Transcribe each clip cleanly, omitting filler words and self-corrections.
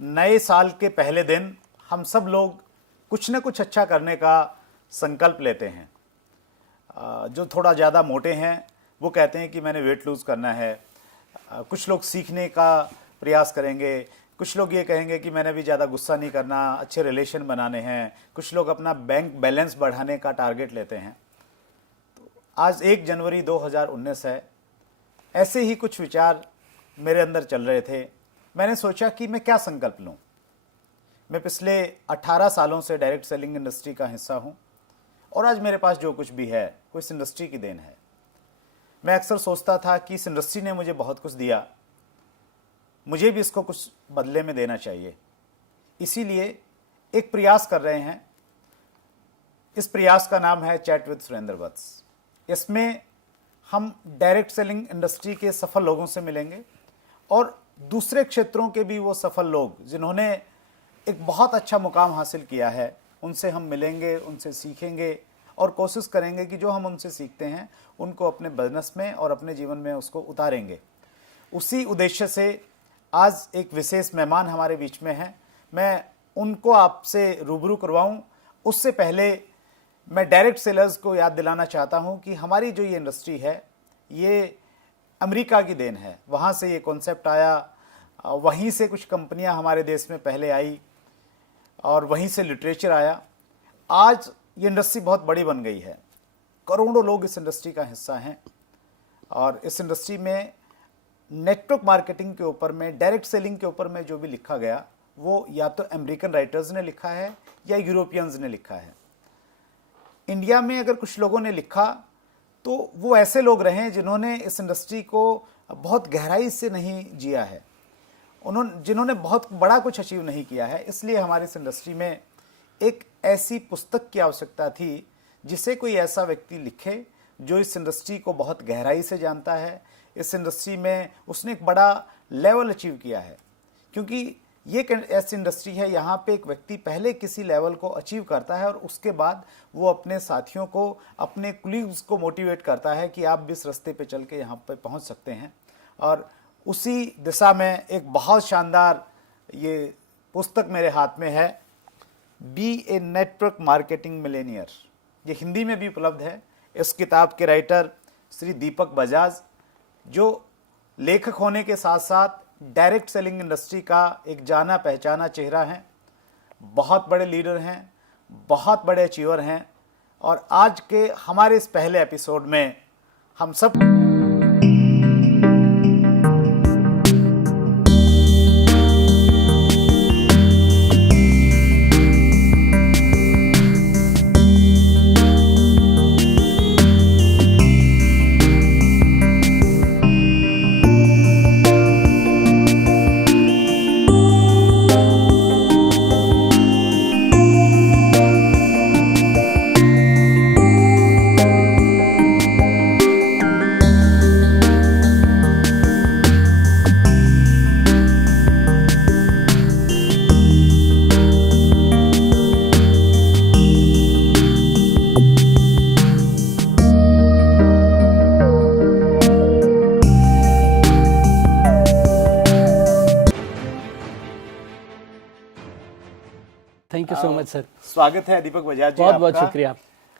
नए साल के पहले दिन हम सब लोग कुछ न कुछ अच्छा करने का संकल्प लेते हैं। जो थोड़ा ज़्यादा मोटे हैं वो कहते हैं कि मैंने वेट लूज़ करना है। कुछ लोग सीखने का प्रयास करेंगे, कुछ लोग ये कहेंगे कि मैंने भी ज़्यादा गुस्सा नहीं करना, अच्छे रिलेशन बनाने हैं। कुछ लोग अपना बैंक बैलेंस बढ़ाने का टारगेट लेते हैं। तो आज 1 जनवरी 2019 है। ऐसे ही कुछ विचार मेरे अंदर चल रहे थे। मैंने सोचा कि मैं क्या संकल्प लूँ। मैं पिछले 18 सालों से डायरेक्ट सेलिंग इंडस्ट्री का हिस्सा हूँ और आज मेरे पास जो कुछ भी है वो इस इंडस्ट्री की देन है। मैं अक्सर सोचता था कि इस इंडस्ट्री ने मुझे बहुत कुछ दिया, मुझे भी इसको कुछ बदले में देना चाहिए। इसीलिए एक प्रयास कर रहे हैं। इस प्रयास का नाम है चैट विद सुरेंद्र वत्स। इसमें हम डायरेक्ट सेलिंग इंडस्ट्री के सफल लोगों से मिलेंगे और दूसरे क्षेत्रों के भी वो सफल लोग जिन्होंने एक बहुत अच्छा मुकाम हासिल किया है, उनसे हम मिलेंगे, उनसे सीखेंगे और कोशिश करेंगे कि जो हम उनसे सीखते हैं उनको अपने बिजनेस में और अपने जीवन में उसको उतारेंगे। उसी उद्देश्य से आज एक विशेष मेहमान हमारे बीच में हैं। मैं उनको आपसे रूबरू करवाऊं उससे पहले मैं डायरेक्ट सेलर्स को याद दिलाना चाहता हूं कि हमारी जो ये इंडस्ट्री है ये अमेरिका की देन है। वहाँ से ये कॉन्सेप्ट आया, वहीं से कुछ कंपनियां हमारे देश में पहले आई और वहीं से लिटरेचर आया। आज ये इंडस्ट्री बहुत बड़ी बन गई है, करोड़ों लोग इस इंडस्ट्री का हिस्सा हैं और इस इंडस्ट्री में नेटवर्क मार्केटिंग के ऊपर में, डायरेक्ट सेलिंग के ऊपर में जो भी लिखा गया वो या तो अमेरिकन राइटर्स ने लिखा है या यूरोपियंस ने लिखा है। इंडिया में अगर कुछ लोगों ने लिखा तो वो ऐसे लोग रहे हैं जिन्होंने इस इंडस्ट्री को बहुत गहराई से नहीं जिया है, जिन्होंने बहुत बड़ा कुछ अचीव नहीं किया है। इसलिए हमारी इस इंडस्ट्री में एक ऐसी पुस्तक की आवश्यकता थी जिसे कोई ऐसा व्यक्ति लिखे जो इस इंडस्ट्री को बहुत गहराई से जानता है, इस इंडस्ट्री में उसने एक बड़ा लेवल अचीव किया है। क्योंकि ये ऐसी इंडस्ट्री है यहाँ पे एक व्यक्ति पहले किसी लेवल को अचीव करता है और उसके बाद वो अपने साथियों को, अपने कुलीग्स को मोटिवेट करता है कि आप भी इस रास्ते पे चल के यहाँ पे पहुँच सकते हैं। और उसी दिशा में एक बहुत शानदार ये पुस्तक मेरे हाथ में है, B a network marketing Millionaire. ये हिंदी में भी उपलब्ध है। इस किताब के राइटर श्री दीपक बजाज, जो लेखक होने के साथ साथ डायरेक्ट सेलिंग इंडस्ट्री का एक जाना पहचाना चेहरा हैं, बहुत बड़े लीडर हैं, बहुत बड़े अचीवर हैं। और आज के हमारे इस पहले एपिसोड में हम सब thank you so much sir. स्वागत है दीपक बजाज जी, बहुत बहुत आपका। शुक्रिया।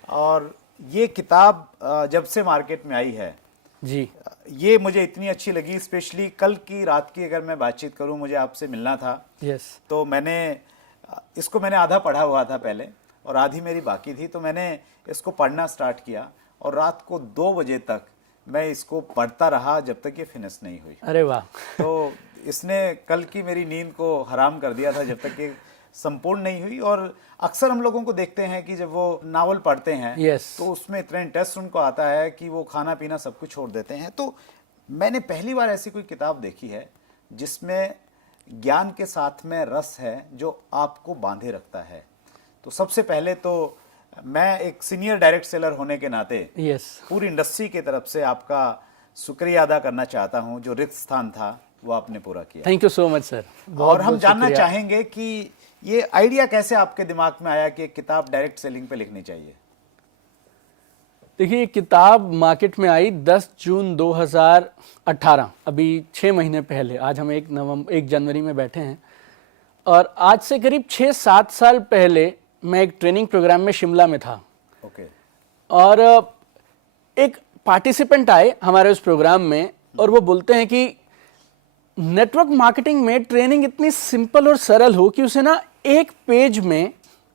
और ये किताब जब से मार्केट में आई है जी, ये मुझे इतनी अच्छी लगी। स्पेशली कल की रात की अगर मैं बातचीत करूं, मुझे आपसे मिलना था। यस। तो मैंने आधा पढ़ा हुआ था पहले और आधी मेरी बाकी थी। तो मैंने इसको पढ़ना स्टार्ट किया और रात को 2 बजे तक मैं इसको पढ़ता रहा जब तक ये फिनिश नहीं हुई। अरे वाह। तो इसने कल की मेरी नींद को हराम कर दिया था जब तक ये संपूर्ण नहीं हुई। और अक्सर हम लोगों को देखते हैं कि जब वो नावल पढ़ते हैं तो उसमें इतना इंटरेस्ट उनको आता है कि वो खाना पीना सब कुछ छोड़ देते हैं। तो मैंने पहली बार ऐसी कोई किताब देखी है जिसमें ज्ञान के साथ में रस है जो आपको बांधे रखता है। तो सबसे पहले तो मैं एक सीनियर डायरेक्ट सेलर होने के नाते पूरी इंडस्ट्री की तरफ से आपका शुक्रिया अदा करना चाहता हूं। जो रिक्त स्थान था वो आपने पूरा किया। Thank you so much sir. और हम जानना चाहेंगे कि ये आइडिया कैसे आपके दिमाग में आया कि एक किताब डायरेक्ट सेलिंग पे लिखनी चाहिए। देखिए, किताब मार्केट में आई 10 जून 2018, अभी 6 महीने पहले। आज हम 1 जनवरी में बैठे हैं और आज से करीब 6-7 साल पहले मैं एक ट्रेनिंग प्रोग्राम में शिमला में था। ओके। और एक पार्टिसिपेंट आए हमारे उस प्रोग्राम में और वो बोलते हैं कि नेटवर्क मार्केटिंग में ट्रेनिंग इतनी सिंपल और सरल हो कि उसे ना एक पेज में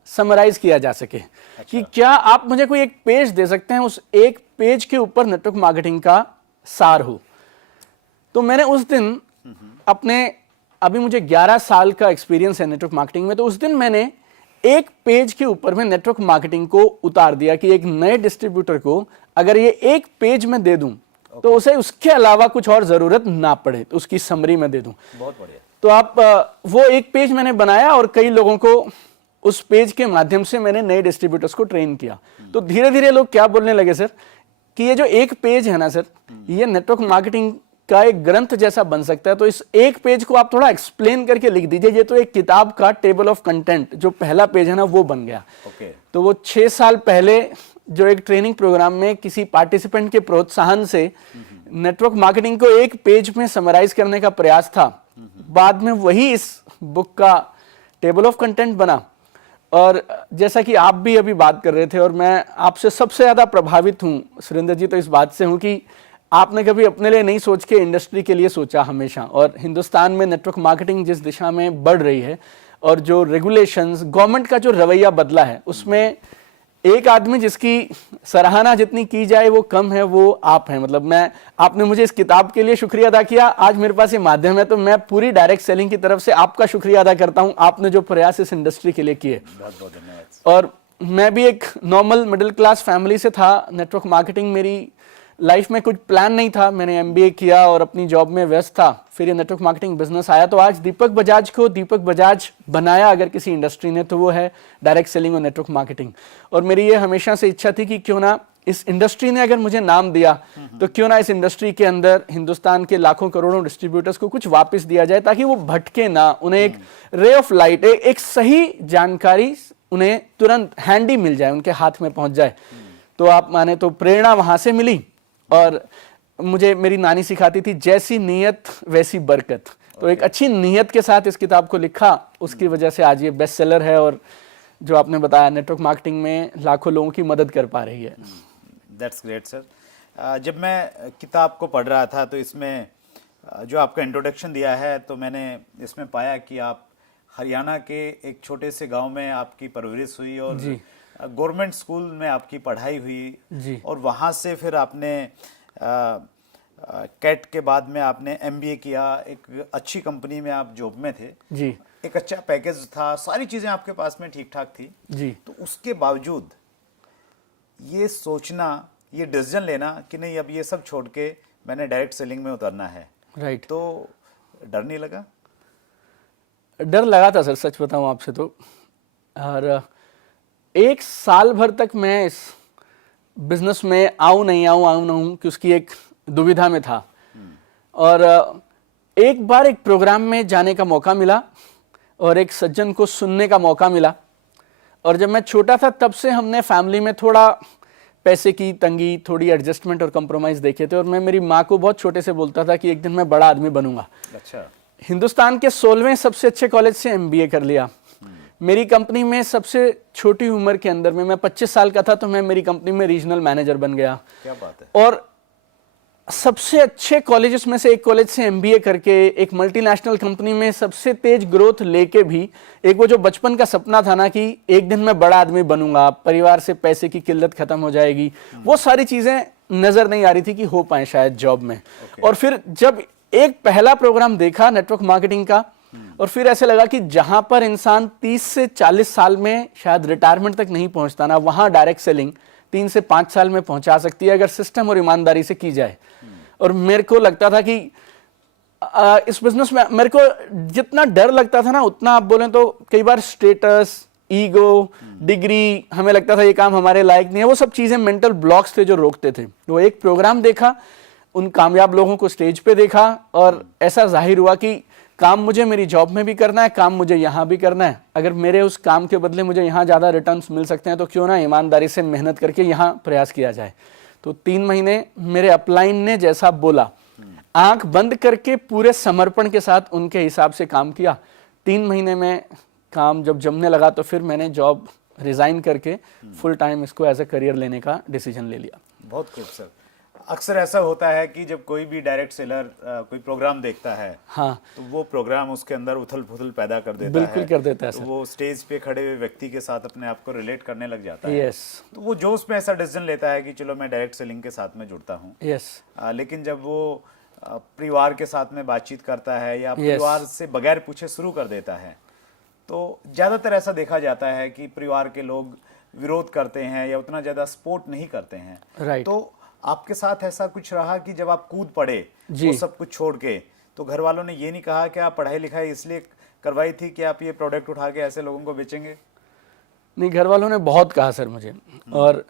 समराइज किया जा सके। कि क्या आप मुझे कोई एक पेज दे सकते हैं, उस एक पेज के ऊपर नेटवर्क मार्केटिंग का सार हो। तो मैंने उस दिन अपने, अभी मुझे 11 साल का एक्सपीरियंस है नेटवर्क मार्केटिंग में, तो उस दिन मैंने एक पेज के ऊपर में नेटवर्क मार्केटिंग को उतार दिया कि एक नए डिस्ट्रीब्यूटर को अगर ये एक पेज में दे दूं तो उसे उसके अलावा कुछ और जरूरत ना पड़े, तो उसकी समरी में दे दूं। बहुत बढ़िया। तो आप वो एक पेज मैंने बनाया और कई लोगों को उस पेज के माध्यम से मैंने नए डिस्ट्रीब्यूटर्स को ट्रेन किया। तो धीरे धीरे लोग क्या बोलने लगे सर कि ये जो एक पेज है ना सर, ये नेटवर्क मार्केटिंग का एक ग्रंथ जैसा बन सकता है। तो इस एक पेज को आप थोड़ा एक्सप्लेन करके लिख दीजिए। ये तो एक किताब का टेबल ऑफ कंटेंट जो पहला पेज है ना वो बन गया। तो वो 6 साल पहले जो एक ट्रेनिंग प्रोग्राम में किसी पार्टिसिपेंट के प्रोत्साहन से नेटवर्क मार्केटिंग को एक पेज में समराइज करने का प्रयास था, बाद में वही इस बुक का टेबल ऑफ कंटेंट बना। और जैसा कि आप भी अभी बात कर रहे थे और मैं आपसे सबसे ज्यादा प्रभावित हूं सुरेंद्र जी, तो इस बात से हूं कि आपने कभी अपने लिए नहीं सोच के इंडस्ट्री के लिए सोचा हमेशा। और हिंदुस्तान में नेटवर्क मार्केटिंग जिस दिशा में बढ़ रही है और जो रेगुलेशंस, गवर्नमेंट का जो रवैया बदला है, उसमें एक आदमी जिसकी सराहना जितनी की जाए वो कम है, वो आप हैं। मतलब आपने मुझे इस किताब के लिए शुक्रिया अदा किया, आज मेरे पास ये माध्यम है, तो मैं पूरी डायरेक्ट सेलिंग की तरफ से आपका शुक्रिया अदा करता हूं, आपने जो प्रयास इस इंडस्ट्री के लिए किए। बहुत बहुत धन्यवाद। और मैं भी एक नॉर्मल मिडिल क्लास फैमिली से था। नेटवर्क मार्केटिंग मेरी लाइफ में कुछ प्लान नहीं था। मैंने एमबीए किया और अपनी जॉब में व्यस्त था, फिर ये नेटवर्क मार्केटिंग बिजनेस आया। तो आज दीपक बजाज को दीपक बजाज बनाया अगर किसी इंडस्ट्री ने, तो वो है डायरेक्ट सेलिंग और नेटवर्क मार्केटिंग। और मेरी ये हमेशा से इच्छा थी कि क्यों ना इस इंडस्ट्री ने अगर मुझे नाम दिया तो क्यों ना इस इंडस्ट्री के अंदर हिंदुस्तान के लाखों करोड़ों डिस्ट्रीब्यूटर्स को कुछ वापस दिया जाए, ताकि वो भटके ना, उन्हें एक रे ऑफ लाइट, एक सही जानकारी उन्हें तुरंत हैंडी मिल जाए, उनके हाथ में पहुंच जाए। तो आप माने तो प्रेरणा वहां से मिली। और मुझे मेरी नानी सिखाती थी, जैसी नीयत वैसी बरकत। तो एक अच्छी नीयत के साथ इस किताब को लिखा, उसकी वजह से आज ये बेस्ट सेलर है और जो आपने बताया नेटवर्क मार्केटिंग में लाखों लोगों की मदद कर पा रही है। That's great sir. जब मैं किताब को पढ़ रहा था तो इसमें जो आपका इंट्रोडक्शन दिया है, तो मैंने इसमें पाया कि आप हरियाणा के एक छोटे से गांव में आपकी परवरिश हुई और गवर्नमेंट स्कूल में आपकी पढ़ाई हुई और वहाँ से फिर आपने कैट के बाद में आपने एमबीए किया, एक अच्छी कंपनी में आप जॉब में थे जी, एक अच्छा पैकेज था, सारी चीज़ें आपके पास में ठीक ठाक थी जी। तो उसके बावजूद ये सोचना, ये डिसीजन लेना कि नहीं अब ये सब छोड़ के मैंने डायरेक्ट सेलिंग में उतरना है, राइट। तो डर नहीं लगा? डर लगा था सर, सच बताऊं आपसे तो। और 1 साल भर तक मैं इस बिजनेस में आऊं नहीं आऊं कि उसकी एक दुविधा में था। और एक बार एक प्रोग्राम में जाने का मौका मिला और एक सज्जन को सुनने का मौका मिला। और जब मैं छोटा था तब से हमने फैमिली में थोड़ा पैसे की तंगी, थोड़ी एडजस्टमेंट और कंप्रोमाइज देखे थे। और मैं मेरी माँ को बहुत छोटे से बोलता था कि एक दिन मैं बड़ा आदमी बनूंगा। अच्छा। हिंदुस्तान के 16वें सबसे अच्छे कॉलेज से एमबीए कर लिया। मेरी कंपनी में सबसे छोटी उम्र के अंदर में, मैं 25 साल का था तो मैं मेरी कंपनी में रीजनल मैनेजर बन गया। क्या बात है। और सबसे अच्छे कॉलेजेस में से एक कॉलेज से एमबीए करके एक मल्टीनेशनल कंपनी में सबसे तेज ग्रोथ लेके भी एक वो जो बचपन का सपना था ना कि एक दिन मैं बड़ा आदमी बनूंगा, परिवार से पैसे की किल्लत खत्म हो जाएगी, वो सारी चीजें नजर नहीं आ रही थी कि हो पाए शायद जॉब में। और फिर जब एक पहला प्रोग्राम देखा नेटवर्क मार्केटिंग का, और फिर ऐसे लगा कि जहां पर इंसान 30 से 40 साल में शायद रिटायरमेंट तक नहीं पहुंचता ना, वहां डायरेक्ट सेलिंग 3 से 5 साल में पहुंचा सकती है अगर सिस्टम और ईमानदारी से की जाए। और मेरे को लगता था कि इस बिजनेस में मेरे को जितना डर लगता था ना, उतना आप बोलें तो कई बार स्टेटस, ईगो, डिग्री, हमें लगता था ये काम हमारे लायक नहीं है, वो सब चीजें मेंटल ब्लॉक्स थे जो रोकते थे। वो एक प्रोग्राम देखा, उन कामयाब लोगों को स्टेज पे देखा और ऐसा जाहिर हुआ कि काम मुझे मेरी जॉब में भी करना है, काम मुझे यहाँ भी करना है। अगर मेरे उस काम के बदले मुझे यहाँ ज़्यादा रिटर्न्स मिल सकते हैं तो क्यों ना ईमानदारी से मेहनत करके यहाँ प्रयास किया जाए। तो 3 महीने मेरे अपलाइन ने जैसा बोला, आंख बंद करके पूरे समर्पण के साथ उनके हिसाब से काम किया। 3 महीने में काम जब जमने लगा तो फिर मैंने जॉब रिजाइन करके फुल टाइम इसको एज ए करियर लेने का डिसीजन ले लिया। बहुत खूब सर। अक्सर ऐसा होता है कि जब कोई भी डायरेक्ट सेलर कोई प्रोग्राम देखता है, हाँ, तो वो प्रोग्राम उसके अंदर उथल पुथल पैदा कर देता बिल्कुल है। कर देता है तो सर। वो स्टेज पे खड़े हुए व्यक्ति के साथ अपने आप को रिलेट करने लग जाता है। यस तो वो जोश में ऐसा डिसीजन लेता है कि चलो मैं डायरेक्ट सेलिंग के साथ में जुड़ता हूँ। यस लेकिन जब वो परिवार के साथ में बातचीत करता है या परिवार से बगैर पूछे शुरू कर देता है, तो ज़्यादातर ऐसा देखा जाता है कि परिवार के लोग विरोध करते हैं या उतना ज़्यादा सपोर्ट नहीं करते हैं। राइट। तो आपके साथ ऐसा कुछ रहा कि जब आप कूद पड़े वो सब कुछ छोड़ के, तो घर वालों ने ये नहीं कहा कि आप पढ़ाई लिखाई इसलिए करवाई थी कि आप ये प्रोडक्ट उठा के ऐसे लोगों को बेचेंगे? नहीं, घर वालों ने बहुत कहा सर मुझे। और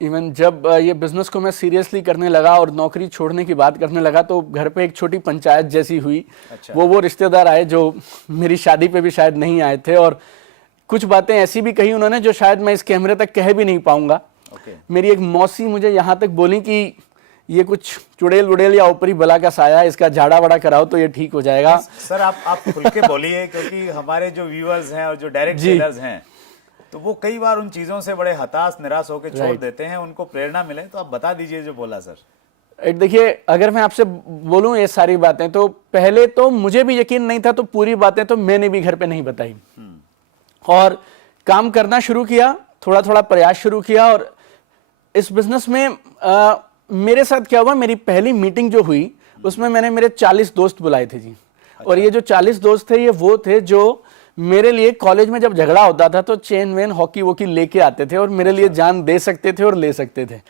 इवन जब ये बिजनेस को मैं सीरियसली करने लगा और नौकरी छोड़ने की बात करने लगा तो घर पे एक छोटी पंचायत जैसी हुई। अच्छा। वो रिश्तेदार आए जो मेरी शादी पे भी शायद नहीं आए थे, और कुछ बातें ऐसी भी कही उन्होंने जो शायद मैं इस कैमरे तक कह भी नहीं पाऊंगा। मेरी एक मौसी मुझे यहाँ तक बोली कि ये कुछ चुड़ैल उड़ेल या ऊपरी बला का साया है, इसका झाड़ा बड़ा कराओ तो ये ठीक हो जाएगा। सर आप खुल के बोलिए, क्योंकि हमारे जो व्यूअर्स हैं और जो डायरेक्ट सेलर्स हैं, तो वो कई बार उन चीजों से बड़े हताश निराश होकर छोड़ देते हैं, उनको प्रेरणा मिले। तो आप बता दीजिए जो बोला सर। देखिए, अगर मैं आपसे बोलूं ये सारी बातें, तो पहले तो मुझे भी यकीन नहीं था, तो पूरी बातें तो मैंने भी घर पे नहीं बताई और काम करना शुरू किया, थोड़ा थोड़ा प्रयास शुरू किया। और इस बिजनेस में मेरे साथ क्या हुआ, मेरी पहली मीटिंग जो हुई उसमें मैंने मेरे 40 दोस्त बुलाए थे जी। अच्छा। और ये जो 40 दोस्त थे, ये वो थे जो मेरे लिए कॉलेज में जब झगड़ा होता था तो चेन वेन हॉकी वॉकी लेके आते थे और मेरे लिए जान दे सकते थे और ले सकते थे।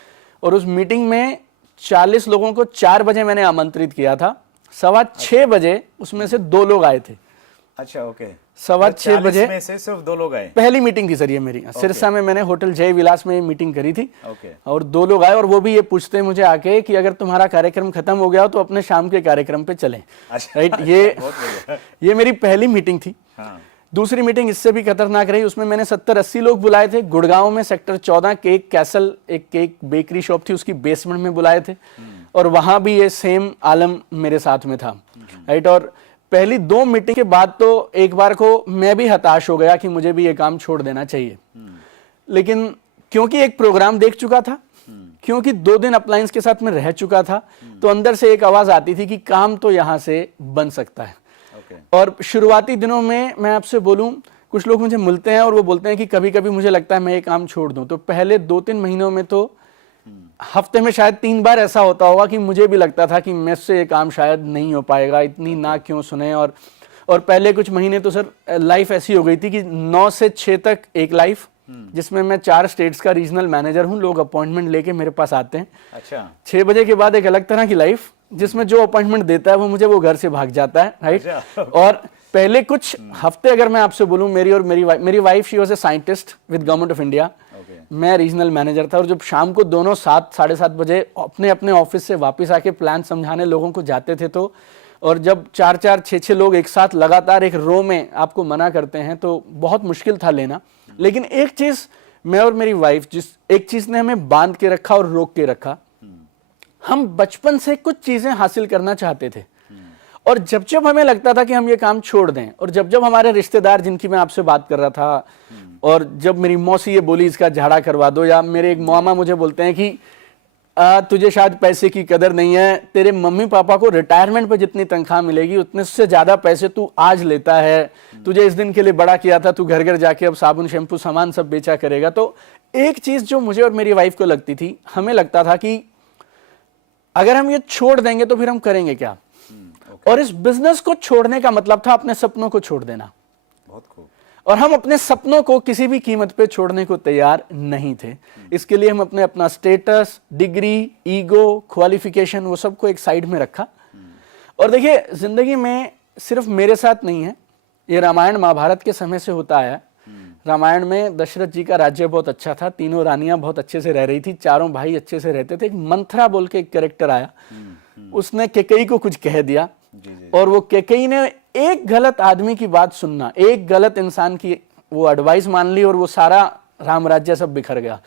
और उस मीटिंग में 40 लोगों को 4 बजे मैंने आमंत्रित किया था। 6:15 बजे उसमें से 2 लोग आए थे। अच्छा, ओके। 6:15 बजे में से सिर्फ 2 लोग आए? पहली मीटिंग थी सर ये मेरी। सिरसा में मैंने होटल जय विलास में मीटिंग करी थी। ओके। और 2 लोग आए और वो भी ये पूछते मुझे आके कि अगर तुम्हारा कार्यक्रम खत्म हो गया हो तो अपने शाम के कार्यक्रम पे चलें। अच्छा, राइट। ये मेरी पहली मीटिंग थी। हाँ। दूसरी मीटिंग इससे भी खतरनाक रही। उसमें मैंने 70-80 लोग बुलाए थे। गुड़गांव में सेक्टर 14 केक कैसल एक केक बेकरी शॉप थी, उसकी बेसमेंट में बुलाए थे और वहां भी ये सेम आलम मेरे साथ में था। राइट। और पहली 2 मीटिंग के बाद तो एक बार को मैं भी हताश हो गया कि मुझे भी ये काम छोड़ देना चाहिए। लेकिन क्योंकि एक प्रोग्राम देख चुका था, क्योंकि 2 दिन अपलायंस के साथ में रह चुका था, तो अंदर से एक आवाज आती थी कि काम तो यहां से बन सकता है। और शुरुआती दिनों में मैं आपसे बोलूं, कुछ लोग मुझे मिलते हैं और वो बोलते हैं कि कभी कभी मुझे लगता है मैं ये काम छोड़ दूं। तो पहले 2-3 महीनों में तो हफ्ते में शायद 3 बार ऐसा होता होगा कि मुझे भी लगता था कि मुझसे ये काम शायद नहीं हो पाएगा, इतनी ना क्यों सुने। और पहले कुछ महीने तो सर लाइफ ऐसी हो गई थी कि 9 से 6 तक एक लाइफ, जिसमें मैं 4 स्टेट्स का रीजनल मैनेजर हूं। लोग अपॉइंटमेंट लेके मेरे पास आते हैं। अच्छा। 6 बजे के बाद एक अलग तरह की लाइफ, जिसमें जो अपॉइंटमेंट देता है वो मुझे वो घर से भाग जाता है। राइट। और पहले कुछ हफ्ते अगर मैं आपसे बोलूं, मेरी wife she was a scientist with government of India, मैं रीजनल मैनेजर था। और जब शाम को दोनों 7-7:30 बजे अपने अपने ऑफिस से वापस आके प्लान समझाने लोगों को जाते थे, तो और जब 4-4, 6-6 लोग एक साथ लगातार एक रो में आपको मना करते हैं तो बहुत मुश्किल था लेना। लेकिन एक चीज मैं और मेरी वाइफ, एक चीज ने हमें बांध के रखा और रोक के रखा, हम बचपन से कुछ चीजें हासिल करना चाहते थे। और जब जब हमें लगता था कि हम ये काम छोड़ दें, और जब जब हमारे रिश्तेदार जिनकी मैं आपसे बात कर रहा था, और जब मेरी मौसी ये बोली इसका झाड़ा करवा दो, या मेरे एक मामा मुझे बोलते हैं कि तुझे शायद पैसे की कदर नहीं है, तेरे मम्मी पापा को रिटायरमेंट पे जितनी तनख्वाह मिलेगी उतने से ज्यादा पैसे तू आज लेता है, तुझे इस दिन के लिए बड़ा किया था, तू घर घर जाके अब साबुन शैम्पू सामान सब बेचा करेगा। तो एक चीज जो मुझे और मेरी वाइफ को लगती थी, हमें लगता था कि अगर हम ये छोड़ देंगे तो फिर हम करेंगे क्या। और इस बिजनेस को छोड़ने का मतलब था अपने सपनों को छोड़ देना। बहुत खूब। और हम अपने सपनों को किसी भी कीमत पे छोड़ने को तैयार नहीं थे। इसके लिए हम अपना स्टेटस, डिग्री, ईगो, क्वालिफिकेशन, वो सबको एक साइड में रखा। और देखिए, जिंदगी में सिर्फ मेरे साथ नहीं है, ये रामायण महाभारत के समय से होता आया। रामायण में दशरथ जी का राज्य बहुत अच्छा था, तीनों रानियां बहुत अच्छे से रह रही थी, चारों भाई अच्छे से रहते थे। एक मंथरा बोल के एक कैरेक्टर आया, उसने कैकेयी को कुछ कह दिया, और वो कैकेयी ने एक गलत आदमी की बात सुनना, एक गलत इंसान की वो एडवाइस मान ली, और वो सारा राम राज्य सब बिखर गया।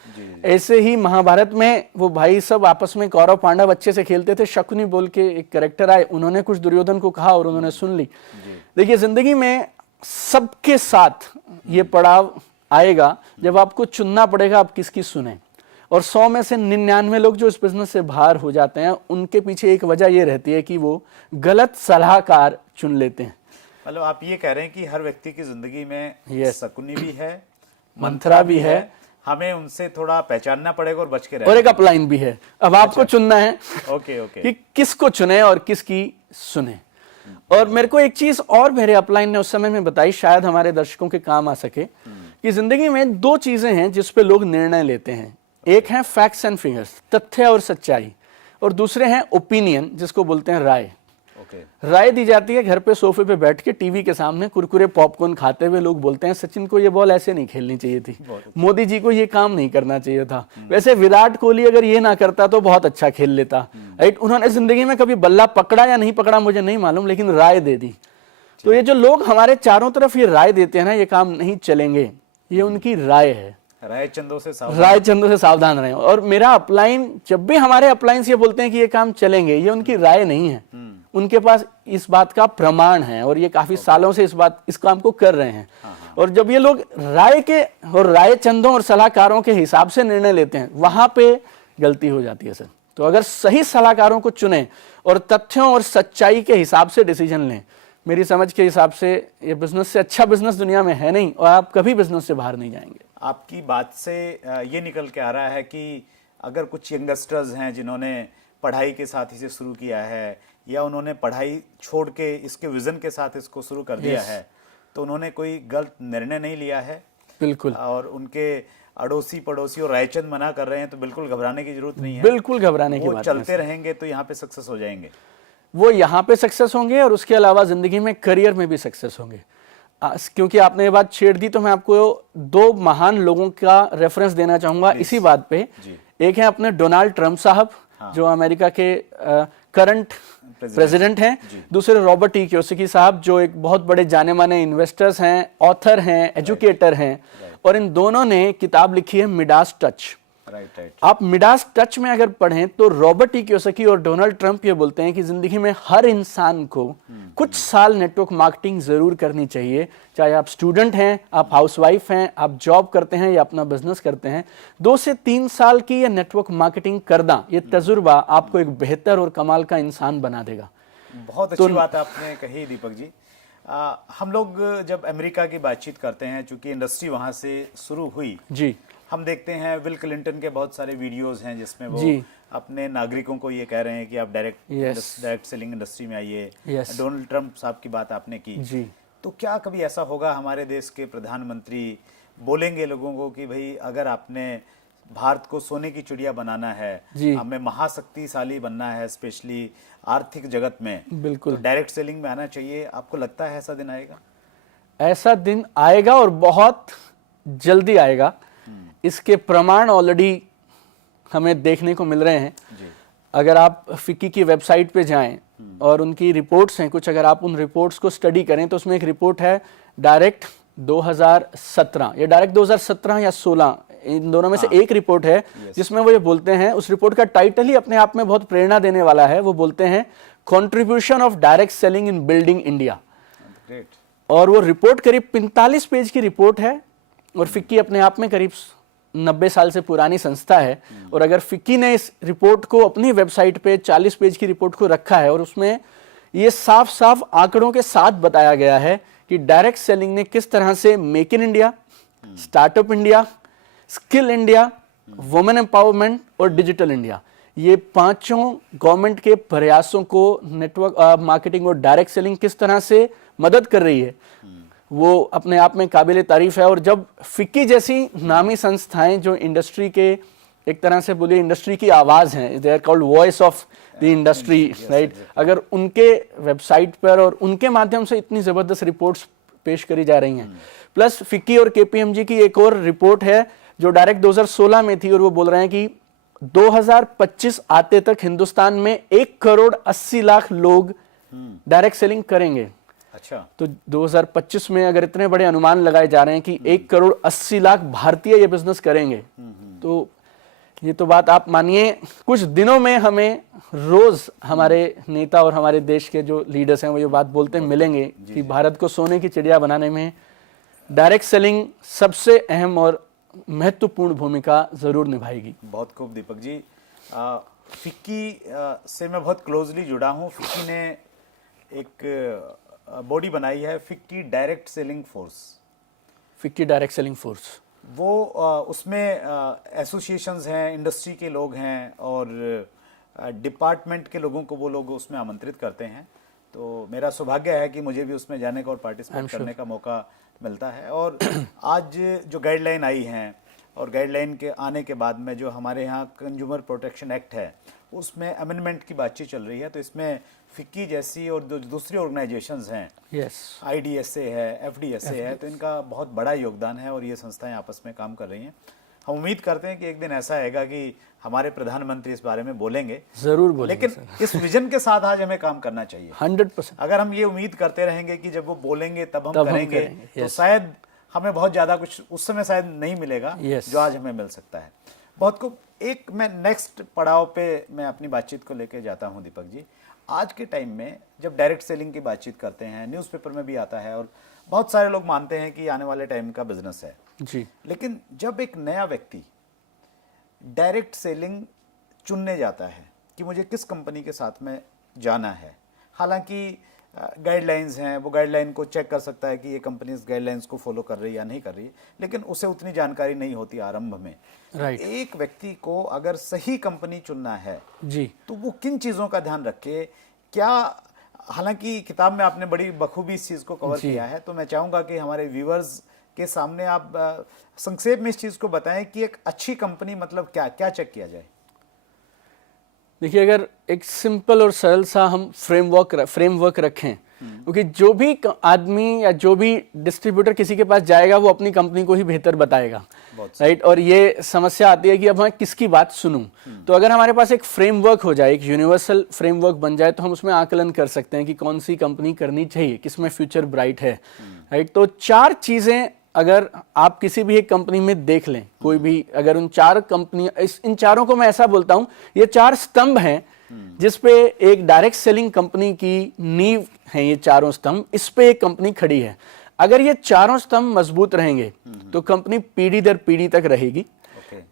ऐसे ही महाभारत में वो भाई सब आपस में कौरव पांडव अच्छे से खेलते थे, शकुनी बोल के एक कैरेक्टर आए, उन्होंने कुछ दुर्योधन को कहा और उन्होंने सुन ली। देखिए, जिंदगी में सबके साथ ये पड़ाव आएगा जब आपको चुनना पड़ेगा आप किसकी सुने। और 100 में से 99 लोग जो इस बिजनेस से बाहर हो जाते हैं, उनके पीछे एक वजह ये रहती है कि वो गलत सलाहकार चुन लेते हैं। मतलब आप ये कह रहे हैं कि हर व्यक्ति की जिंदगी में शकुनी भी है, मंत्रा भी है, हमें उनसे थोड़ा पहचानना पड़ेगा और बच के और रहना। एक अपलाइन भी है। अब आपको चुनना है ओके ओके कि किसको चुने और किसकी सुने। और मेरे को एक चीज और मेरे अपलाइन ने उस समय में बताई, शायद हमारे दर्शकों के काम आ सके, कि जिंदगी में 2 चीजें हैं जिस पे लोग निर्णय लेते हैं। एक है फैक्ट्स एंड फिगर्स, तथ्य और सच्चाई, और दूसरे हैं ओपिनियन, जिसको बोलते हैं राय। राय दी जाती है घर पे सोफे पे बैठ के टीवी के सामने कुरकुरे पॉपकॉर्न खाते हुए। लोग बोलते हैं सचिन को ये बॉल ऐसे नहीं खेलनी चाहिए थी, मोदी जी को ये काम नहीं करना चाहिए था, वैसे विराट कोहली अगर ये ना करता तो बहुत अच्छा खेल लेता, राइट। उन्होंने जिंदगी में कभी बल्ला पकड़ा या नहीं पकड़ा मुझे नहीं मालूम, लेकिन राय दे दी। तो ये जो लोग हमारे चारों तरफ ये राय देते हैं ना, ये काम नहीं चलेंगे, ये उनकी राय है। राय चंदों से सावधान रहें। और मेरा अपलाइन, जब भी हमारे अपलाइंस ये बोलते हैं कि ये काम चलेंगे, ये उनकी राय नहीं है, उनके पास इस बात का प्रमाण है और ये काफी सालों से इस काम को कर रहे हैं। और जब ये लोग राय के और राय चंदों और सलाहकारों के हिसाब से निर्णय लेते हैं, वहां पे गलती हो जाती है सर। तो अगर सही सलाहकारों को चुने और तथ्यों और सच्चाई के हिसाब से डिसीजन लें, मेरी समझ के हिसाब से ये बिजनेस से अच्छा बिजनेस दुनिया में है नहीं, और आप कभी बिजनेस से बाहर नहीं जाएंगे। आपकी बात से ये निकल के आ रहा है कि अगर कुछ यंगस्टर्स हैं जिन्होंने पढ़ाई के साथ इसे शुरू किया है, या उन्होंने पढ़ाई छोड़ के इसके विजन के साथ इसको शुरू कर दिया है, तो उन्होंने कोई गलत निर्णय नहीं लिया है। बिल्कुल। और उनके अड़ोसी पड़ोसी और रायचंद मना कर रहे हैं तो बिल्कुल घबराने की जरूरत नहीं है। बिल्कुल घबराने की बात नहीं। चलते रहेंगे तो यहाँ पे सक्सेस हो जाएंगे। वो यहाँ पे सक्सेस होंगे और उसके अलावा जिंदगी में करियर में भी सक्सेस होंगे। क्योंकि आपने ये बात छेड़ दी तो मैं आपको 2 महान लोगों का रेफरेंस देना चाहूंगा इसी बात पे। एक है अपने डोनाल्ड ट्रंप साहब, जो अमेरिका के करंट प्रेसिडेंट हैं। दूसरे रॉबर्ट टी कियोसाकी साहब, जो एक बहुत बड़े जाने माने इन्वेस्टर्स हैं, ऑथर हैं, एजुकेटर हैं, और इन दोनों ने किताब लिखी है मिडास टच। आप मिडास टच में अगर पढ़ें तो रॉबर्ट टी कियोसाकी और डोनाल्ड ट्रंप ये बोलते हैं कि जिंदगी में हर इंसान को कुछ साल नेटवर्क मार्केटिंग जरूर करनी चाहिए। चाहे आप स्टूडेंट हैं, आप हाउसवाइफ हैं, आप जॉब करते हैं या अपना बिजनेस करते हैं, 2 से 3 साल की ये नेटवर्क मार्केटिंग करना, ये तजुर्बा आपको एक बेहतर और कमाल का इंसान बना देगा। बहुत अच्छी बात आपने कही दीपक जी। हम लोग जब अमेरिका की बातचीत करते हैं, चूंकि इंडस्ट्री वहां से शुरू हुई जी, हम देखते हैं विल क्लिंटन के बहुत सारे वीडियोस हैं जिसमें वो अपने नागरिकों को ये कह रहे हैं कि आप डायरेक्ट सेलिंग इंडस्ट्री में आइए। डोनाल्ड ट्रंप साहब की बात आपने की जी। तो क्या कभी ऐसा होगा हमारे देश के प्रधानमंत्री बोलेंगे लोगों को कि भाई अगर आपने भारत को सोने की चिड़िया बनाना है, हमें महाशक्तिशाली बनना है, स्पेशली आर्थिक जगत में, बिल्कुल तो डायरेक्ट सेलिंग में आना चाहिए? आपको लगता है ऐसा दिन आएगा? ऐसा दिन आएगा और बहुत जल्दी आएगा। इसके प्रमाण ऑलरेडी हमें देखने को मिल रहे हैं। अगर आप फिक्की की वेबसाइट पे जाएं और उनकी रिपोर्ट्स हैं कुछ, अगर आप उन रिपोर्ट्स को स्टडी करें तो उसमें एक रिपोर्ट है डायरेक्ट 2017 या डायरेक्ट 2017 या 16, इन दोनों में से एक रिपोर्ट है जिसमें वो ये बोलते हैं, उस रिपोर्ट का टाइटल ही अपने आप में बहुत प्रेरणा देने वाला है। वो बोलते हैं contribution of direct selling in building India. और वो रिपोर्ट करीब 45 पेज की रिपोर्ट है, और फिक्की अपने आप में करीब 90 साल से पुरानी संस्था है। और अगर फिक्की ने इस रिपोर्ट को अपनी वेबसाइट पे 40 पेज की रिपोर्ट को रखा है, और उसमें ये साफ साफ आंकड़ों के साथ बताया गया है कि डायरेक्ट सेलिंग ने किस तरह से make in India, startup India, skill India, women empowerment और डिजिटल इंडिया, ये 5 गवर्नमेंट के प्रयासों को नेटवर्क मार्केटिंग और डायरेक्ट सेलिंग किस तरह से मदद कर रही है, वो अपने आप में काबिल तारीफ है। और जब फिक्की जैसी नामी संस्थाएं जो इंडस्ट्री के एक तरह से बोलिए इंडस्ट्री की आवाज हैं, they are called voice of the industry, right, अगर उनके वेबसाइट पर और उनके माध्यम से इतनी जबरदस्त रिपोर्ट्स पेश करी जा रही हैं, प्लस फिक्की और केपीएमजी की एक और रिपोर्ट है जो डायरेक्ट 2016 में थी, और वो बोल रहे हैं कि 2025 आते तक हिंदुस्तान में 1,80,00,000 लोग डायरेक्ट सेलिंग करेंगे। अच्छा, तो 2025 में अगर इतने बड़े अनुमान लगाए जा रहे हैं कि 1,80,00,000 भारतीय ये बिजनेस करेंगे, तो ये तो बात आप मानिए कुछ दिनों में हमें रोज हमारे नेता और हमारे देश के जो लीडर्स हैं वो ये बात बोलते हैं मिलेंगे कि भारत को सोने की चिड़िया बनाने में डायरेक्ट सेलिंग सबसे अहम और महत्वपूर्ण भूमिका जरूर निभाएगी। बहुत खूब दीपक जी। फिक्की से मैं बहुत क्लोजली जुड़ा हूँ। फिक्की ने एक बॉडी बनाई है, FICCI direct selling force. FICCI direct selling force, वो उसमें एसोसिएशंस हैं, इंडस्ट्री के लोग हैं और डिपार्टमेंट के लोगों को वो लोग उसमें आमंत्रित करते हैं। तो मेरा सौभाग्य है कि मुझे भी उसमें जाने का और पार्टिसिपेट करने का मौका मिलता है। और आज जो गाइडलाइन आई हैं और गाइडलाइन के आने के बाद में जो हमारे यहाँ कंज्यूमर प्रोटेक्शन एक्ट है उसमें अमेंडमेंट की बातचीत चल रही है। तो इसमें फिक्की जैसी और जो दूसरी ऑर्गेनाइजेशंस हैं, IDSA है, FDSA है, तो इनका बहुत बड़ा योगदान है और ये संस्थाएं आपस में काम कर रही हैं। हम उम्मीद करते हैं कि एक दिन ऐसा आएगा कि हमारे प्रधानमंत्री इस बारे में बोलेंगे, जरूर बोलेंगे। लेकिन इस विजन के साथ आज हमें काम करना चाहिए 100%। अगर हम ये उम्मीद करते रहेंगे कि जब वो बोलेंगे तब हम करेंगे तो शायद हमें बहुत ज्यादा कुछ उस समय शायद नहीं मिलेगा जो आज हमें मिल सकता है। बहुत खूब। एक मैं नेक्स्ट पड़ाव पे मैं अपनी बातचीत को लेके जाता हूँ दीपक जी। आज के टाइम में जब डायरेक्ट सेलिंग की बातचीत करते हैं, न्यूज़पेपर में भी आता है और बहुत सारे लोग मानते हैं कि आने वाले टाइम का बिजनेस है जी, लेकिन जब एक नया व्यक्ति डायरेक्ट सेलिंग चुनने जाता है कि मुझे किस कंपनी के साथ में जाना है, हालांकि गाइडलाइंस हैं, वो गाइडलाइन को चेक कर सकता है कि ये कंपनी इस गाइडलाइंस को फॉलो कर रही है या नहीं कर रही है, लेकिन उसे उतनी जानकारी नहीं होती आरंभ में। राइट। एक व्यक्ति को अगर सही कंपनी चुनना है जी, तो वो किन चीज़ों का ध्यान रखे? क्या, हालांकि किताब में आपने बड़ी बखूबी इस चीज़ को कवर किया है, तो मैं चाहूँगा कि हमारे व्यूअर्स के सामने आप संक्षेप में इस चीज़ को बताएं कि एक अच्छी कंपनी मतलब क्या क्या चेक किया जाए। देखिए, अगर एक सिंपल और सरल सा हम फ्रेमवर्क रखें, क्योंकि जो भी आदमी या जो भी डिस्ट्रीब्यूटर किसी के पास जाएगा वो अपनी कंपनी को ही बेहतर बताएगा, राइट। और ये समस्या आती है कि अब मैं किसकी बात सुनूं। तो अगर हमारे पास एक फ्रेमवर्क हो जाए, एक यूनिवर्सल फ्रेमवर्क बन जाए, तो हम उसमें आकलन कर सकते हैं कि कौन सी कंपनी करनी चाहिए, किसमें फ्यूचर ब्राइट है, राइट। तो 4 चीजें अगर आप किसी भी एक कंपनी में देख लें, कोई भी अगर उन 4 कंपनी, इन चारों को मैं ऐसा बोलता हूं, ये 4 स्तंभ हैं जिसपे एक डायरेक्ट सेलिंग कंपनी की नींव है। ये चारों स्तंभ, इस पे एक कंपनी खड़ी है। अगर ये चारों स्तंभ मजबूत रहेंगे तो कंपनी पीढ़ी दर पीढ़ी तक रहेगी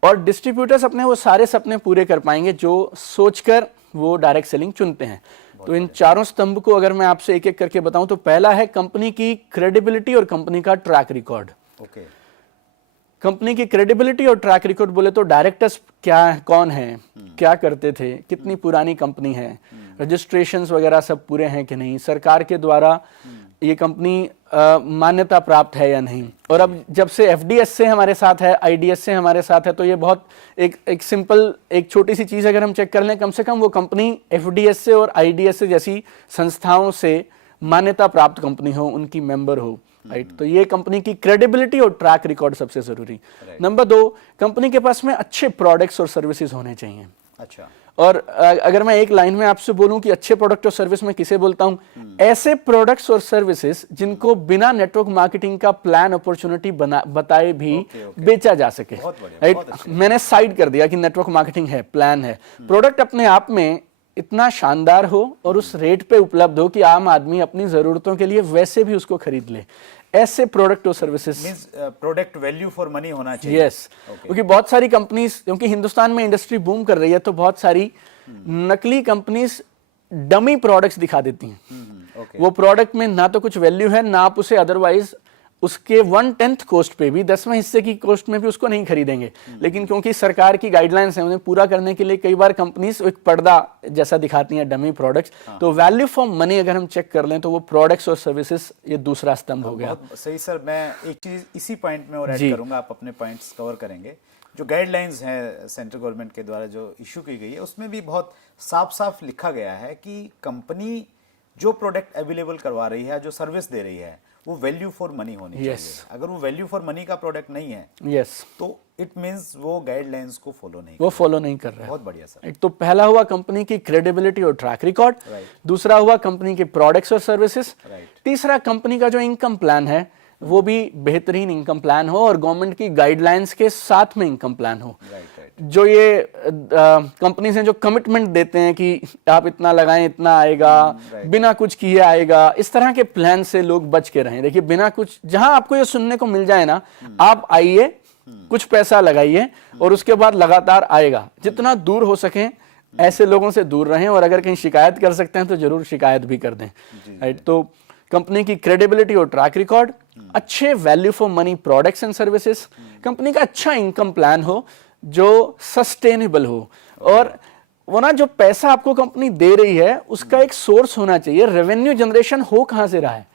और डिस्ट्रीब्यूटर्स अपने वो सारे सपने पूरे कर पाएंगे जो सोचकर वो डायरेक्ट सेलिंग चुनते हैं। तो इन चारों स्तंभ को अगर मैं आपसे एक एक करके बताऊं, तो पहला है कंपनी की क्रेडिबिलिटी और कंपनी का ट्रैक रिकॉर्ड। कंपनी की क्रेडिबिलिटी और ट्रैक रिकॉर्ड बोले तो डायरेक्टर्स कौन है, क्या करते थे, कितनी पुरानी कंपनी है, रजिस्ट्रेशंस वगैरह सब पूरे हैं कि नहीं, सरकार के द्वारा ये कंपनी मान्यता प्राप्त है या नहीं। और अब जब से FDS से हमारे साथ है, IDS से हमारे साथ है, तो ये बहुत एक सिंपल एक छोटी सी चीज अगर हम चेक कर लें, कम से कम वो कंपनी FDS से और IDS से जैसी संस्थाओं से मान्यता प्राप्त कंपनी हो, उनकी मेंबर हो, राइट। तो ये कंपनी की क्रेडिबिलिटी और ट्रैक रिकॉर्ड सबसे जरूरी। नंबर 2, कंपनी के पास में अच्छे प्रोडक्ट्स और सर्विसेज होने चाहिए। अच्छा। और अगर मैं एक लाइन में आपसे बोलूं कि अच्छे प्रोडक्ट और सर्विस में किसे बोलता हूं, ऐसे प्रोडक्ट्स और सर्विसेज जिनको बिना नेटवर्क मार्केटिंग का प्लान अपॉर्चुनिटी बताए भी बेचा जा सके, राइट। मैंने साइड कर दिया कि नेटवर्क मार्केटिंग है, प्लान है, प्रोडक्ट अपने आप में इतना शानदार हो और उस रेट पे उपलब्ध हो कि आम आदमी अपनी जरूरतों के लिए वैसे भी उसको खरीद ले। ऐसे प्रोडक्ट और services, product value for money होना चाहिए। यस, क्योंकि बहुत सारी कंपनीज, क्योंकि हिंदुस्तान में इंडस्ट्री बूम कर रही है, तो बहुत सारी नकली कंपनीज डमी प्रोडक्ट्स दिखा देती हैं। वो प्रोडक्ट में ना तो कुछ वैल्यू है, ना आप उसे अदरवाइज उसके 1/10 कॉस्ट पे भी, 10वें हिस्से की कॉस्ट में भी उसको नहीं खरीदेंगे। लेकिन क्योंकि सरकार की गाइडलाइंस है, उन्हें पूरा करने के लिए कई बार कंपनीज एक पर्दा जैसा दिखाती हैं, डमी प्रोडक्ट्स। तो वैल्यू फॉर मनी अगर हम चेक कर लें तो वो प्रोडक्ट्स और सर्विसेज, ये दूसरा स्तंभ हो गया। सही सर, मैं एक चीज इसी पॉइंट में और ऐड करूंगा, आप अपने पॉइंट्स कवर करेंगे। जो गाइडलाइंस हैं सेंट्रल गवर्नमेंट के द्वारा जो इशू की गई है, उसमें भी बहुत साफ साफ लिखा गया है कि कंपनी जो प्रोडक्ट अवेलेबल करवा रही है, जो सर्विस दे रही है, वो वैल्यू फॉर मनी होनी चाहिए। अगर वो वैल्यू फॉर मनी का प्रोडक्ट नहीं है, तो इट मींस वो गाइडलाइंस को फॉलो नहीं कर रहा है। बहुत बढ़िया सर। तो पहला हुआ कंपनी की क्रेडिबिलिटी और ट्रैक रिकॉर्ड, दूसरा हुआ कंपनी के प्रोडक्ट्स और सर्विसेज, तीसरा कंपनी का जो इनकम प्लान है, वो भी बेहतरीन इनकम प्लान हो और गवर्नमेंट की गाइडलाइंस के साथ में इनकम प्लान हो। जो ये कंपनी से जो कमिटमेंट देते हैं कि आप इतना लगाएं इतना आएगा, बिना कुछ किए आएगा, इस तरह के प्लान से लोग बच के रहें। देखिए बिना कुछ, जहां आपको ये सुनने को मिल जाए ना, आप आइए, कुछ पैसा लगाइए और उसके बाद लगातार आएगा। जितना दूर हो सके ऐसे लोगों से दूर रहें, और अगर कहीं शिकायत कर सकते हैं तो जरूर शिकायत भी कर दें। राइट, तो कंपनी की क्रेडिबिलिटी और ट्रैक रिकॉर्ड, अच्छे value for money products and services, company का अच्छा इनकम प्लान हो जो सस्टेनेबल हो, और वो ना जो पैसा आपको कंपनी दे रही है उसका एक सोर्स होना चाहिए। रेवेन्यू जनरेशन हो कहां से रहा है,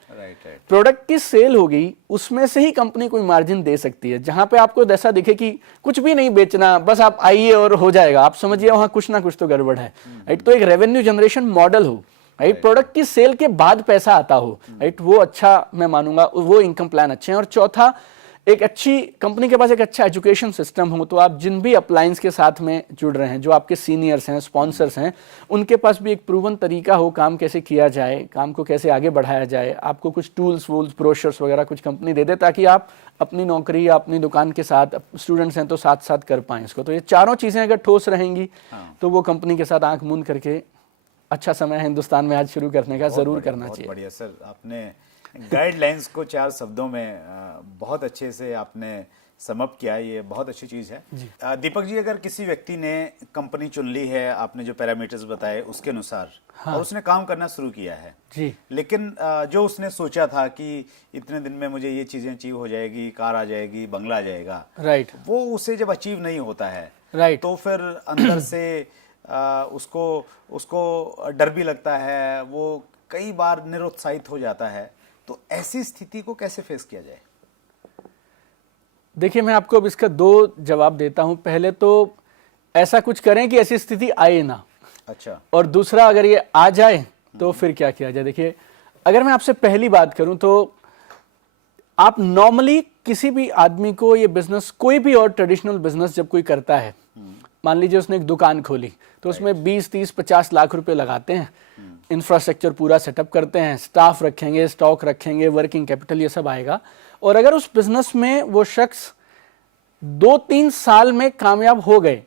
प्रोडक्ट की सेल होगी, उसमें से ही कंपनी कोई मार्जिन दे सकती है। जहां पे आपको ऐसा दिखे कि कुछ भी नहीं बेचना, बस आप आइए और हो जाएगा, आप समझिए वहां कुछ ना कुछ तो गड़बड़ है। राइट, तो एक रेवेन्यू जनरेशन मॉडल हो, राइट, प्रोडक्ट की सेल के बाद पैसा आता हो, राइट, वो अच्छा मैं मानूंगा, वो इनकम प्लान अच्छे हैं। और चौथा, एक अच्छी कंपनी के पास एक अच्छा एजुकेशन सिस्टम हो, तो आप जिन भी अपलायंस के साथ में जुड़ रहे हैं, जो आपके सीनियर्स हैं, स्पॉन्सर्स हैं, उनके पास भी एक प्रूवन तरीका हो, काम कैसे किया जाए, काम को कैसे आगे बढ़ाया जाए। आपको कुछ टूल्स वूल्स ब्रोशर्स वगैरह कुछ कंपनी दे दे, ताकि आप अपनी नौकरी या अपनी दुकान के साथ, स्टूडेंट्स हैं तो साथ साथ कर पाएं इसको। तो ये चारों चीज़ें अगर ठोस रहेंगी तो वो कंपनी के साथ आंख मूंद करके अच्छा समय है हिंदुस्तान में आज शुरू करने का, जरूर करना चाहिए। बढ़िया सर, आपने गाइडलाइंस को 4 शब्दों में बहुत अच्छे से आपने समअप किया, ये बहुत अच्छी चीज़ है। दीपक जी, अगर किसी व्यक्ति ने कंपनी चुन ली है, आपने जो पैरामीटर्स बताए उसके अनुसार, और उसने काम करना शुरू किया है जी, लेकिन जो उसने सोचा था कि इतने दिन में मुझे ये चीज़ें अचीव हो जाएगी, कार आ जाएगी, बंगला आ जाएगा, राइट, वो उसे जब अचीव नहीं होता है, राइट, तो फिर अंदर से उसको डर भी लगता है, वो कई बार निरुत्साहित हो जाता है। तो ऐसी स्थिति को कैसे फेस किया जाए? देखिए, मैं आपको अब इसका 2 जवाब देता हूं। पहले तो ऐसा कुछ करें कि ऐसी स्थिति आए ना। अच्छा। और दूसरा, अगर ये आ जाए तो फिर क्या किया जाए। देखिए, अगर मैं आपसे पहली बात करूं तो आप नॉर्मली किसी भी आदमी को ये बिजनेस, कोई भी और ट्रेडिशनल बिजनेस जब कोई करता है, मान लीजिए उसने एक दुकान खोली, तो उसमें 20, 30, 50 लाख रुपए लगाते हैं, इंफ्रास्ट्रक्चर पूरा सेटअप करते हैं, स्टाफ रखेंगे, स्टॉक रखेंगे, वर्किंग कैपिटल, ये सब आएगा। और अगर उस बिजनेस में वो शख्स 2-3 साल में कामयाब हो गए,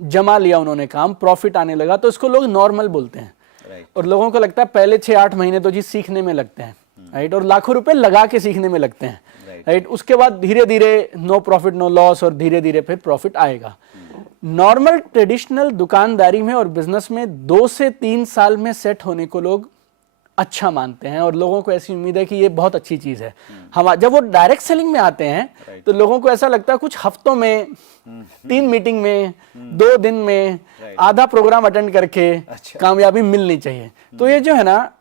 जमा लिया उन्होंने काम, प्रॉफिट आने लगा, तो इसको लोग नॉर्मल बोलते हैं। और लोगों को लगता है पहले 6-8 महीने तो जी सीखने में लगते हैं, राइट, और लाखों रुपए लगा के सीखने में लगते हैं, राइट। उसके बाद धीरे धीरे नो प्रॉफिट नो लॉस, और धीरे धीरे फिर प्रॉफिट आएगा। नॉर्मल ट्रेडिशनल दुकानदारी में और बिजनेस में 2 से 3 साल में सेट होने को लोग अच्छा मानते हैं, और लोगों को ऐसी उम्मीद है कि ये बहुत अच्छी चीज है। हम जब वो डायरेक्ट सेलिंग में आते हैं तो लोगों को ऐसा लगता है कुछ हफ्तों में, 3 मीटिंग में, 2 दिन में, आधा प्रोग्राम अटेंड करके कामयाबी मिलनी चाहिए। तो ये जो है ना,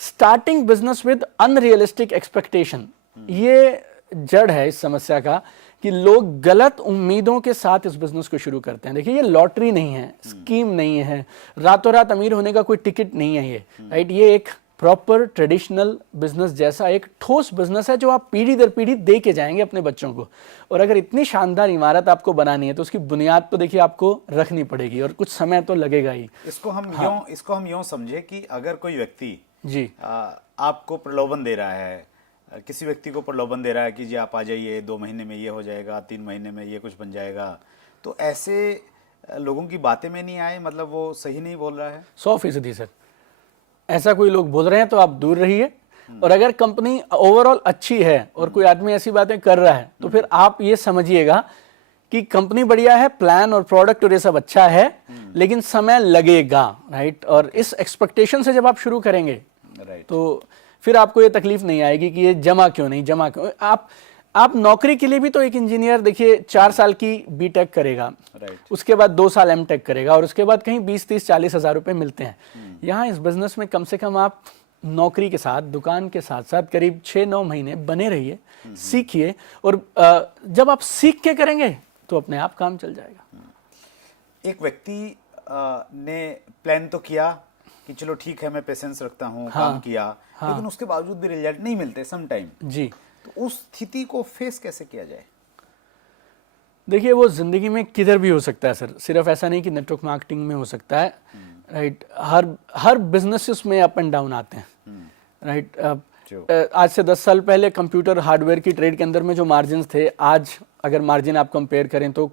starting business with unrealistic expectation, ये जड़ है इस समस्या का, कि लोग गलत उम्मीदों के साथ इस बिजनेस को शुरू करते हैं। देखिए, ये लॉटरी नहीं है, स्कीम नहीं है, रातों रात अमीर होने का कोई टिकट नहीं है ये, राइट। ये एक प्रॉपर ट्रेडिशनल बिजनेस जैसा एक ठोस बिजनेस है जो आप पीढ़ी दर पीढ़ी दे के जाएंगे अपने बच्चों को। और अगर इतनी शानदार इमारत आपको बनानी है तो उसकी बुनियाद तो देखिए आपको रखनी पड़ेगी, और कुछ समय तो लगेगा ही। इसको हम यूं समझे कि अगर कोई व्यक्ति जी आपको प्रलोभन दे रहा है, किसी व्यक्ति को प्रलोभन दे रहा है कि जी आप आ जाइए, 2 महीने में ये हो जाएगा, 3 महीने में ये कुछ बन जाएगा, तो ऐसे लोगों की बातें में नहीं आए, मतलब वो सही नहीं बोल रहा है। 100% सर, ऐसा कोई लोग बोल रहे हैं तो आप दूर रहिए। और अगर कंपनी ओवरऑल अच्छी है और कोई आदमी ऐसी बातें कर रहा है, तो फिर आप ये समझिएगा कि कंपनी बढ़िया है, प्लान और प्रोडक्ट और ये सब अच्छा है, लेकिन समय लगेगा, राइट। और इस एक्सपेक्टेशन से जब आप शुरू करेंगे, तो फिर आपको ये तकलीफ नहीं आएगी कि ये जमा क्यों नहीं, जमा क्यों। आप नौकरी के लिए भी तो एक इंजीनियर देखिए 4 साल की बीटेक करेगा, उसके बाद 2 साल एमटेक करेगा, और उसके बाद कहीं 20, 30, 40 हज़ार रुपए मिलते हैं। यहाँ इस बिजनेस में कम से कम आप नौकरी के साथ, दुकान के साथ साथ करीब 6-9 महीने बने रहिए, सीखिए, और जब आप सीख के करेंगे तो अपने आप काम चल जाएगा। एक व्यक्ति ने प्लान तो किया कि चलो ठीक है, मैं पेशेंस रखता हूँ, काम किया, लेकिन उसके बावजूद भी रिजल्ट नहीं मिलते सम टाइम जी, तो उस स्थिति को फेस कैसे किया जाए? देखिए, वो जिंदगी में किधर भी हो सकता है सर, सिर्फ ऐसा नहीं कि नेटवर्क मार्केटिंग में हो सकता है, राइट। हर बिजनेसेस में अप एंड डाउन आते हैं, राइट। जो आज से 10 साल पहले कंप्यूटर हार्डवेयर की ट्रेड के अंदर में जो मार्जिन थे, आज अगर मार्जिन आप कंपेयर करें तो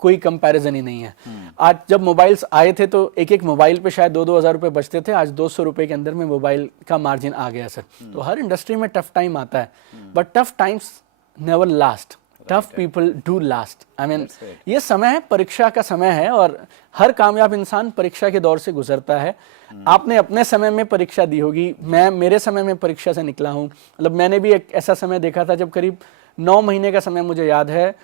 कोई कंपैरिजन ही नहीं है। आज जब मोबाइल्स आए थे तो एक एक मोबाइल पे शायद 2-2 हज़ार रुपए बचते थे, आज 200 रुपए के अंदर में मोबाइल का मार्जिन आ गया सर। तो हर इंडस्ट्री में टफ टाइम आता है, but tough times never last, tough people do last. I mean ये समय है, परीक्षा का समय है, और हर कामयाब इंसान परीक्षा के दौर से गुजरता है। आपने अपने समय में परीक्षा दी होगी, मैं मेरे समय में परीक्षा से निकला हूँ। मतलब मैंने भी एक ऐसा समय देखा था जब करीब 9 महीने का समय मुझे याद है,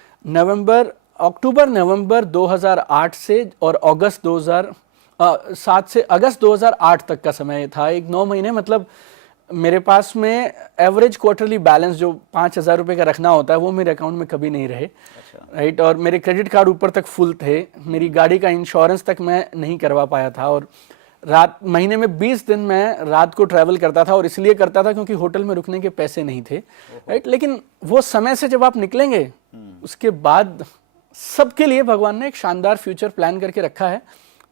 अक्टूबर नवंबर 2008 से और अगस्त 2007 से अगस्त 2008 तक का समय था। एक 9 महीने, मतलब मेरे पास में एवरेज क्वार्टरली बैलेंस जो 5,000 रुपये का रखना होता है वो मेरे अकाउंट में कभी नहीं रहे। राइट। और मेरे क्रेडिट कार्ड ऊपर तक फुल थे, मेरी गाड़ी का इंश्योरेंस तक मैं नहीं करवा पाया था, और महीने में 20 दिन मैं रात को ट्रैवल करता था, और इसलिए करता था क्योंकि होटल में रुकने के पैसे नहीं थे। राइट। लेकिन वो समय से जब आप निकलेंगे, उसके बाद सबके लिए भगवान ने एक शानदार फ्यूचर प्लान करके रखा है।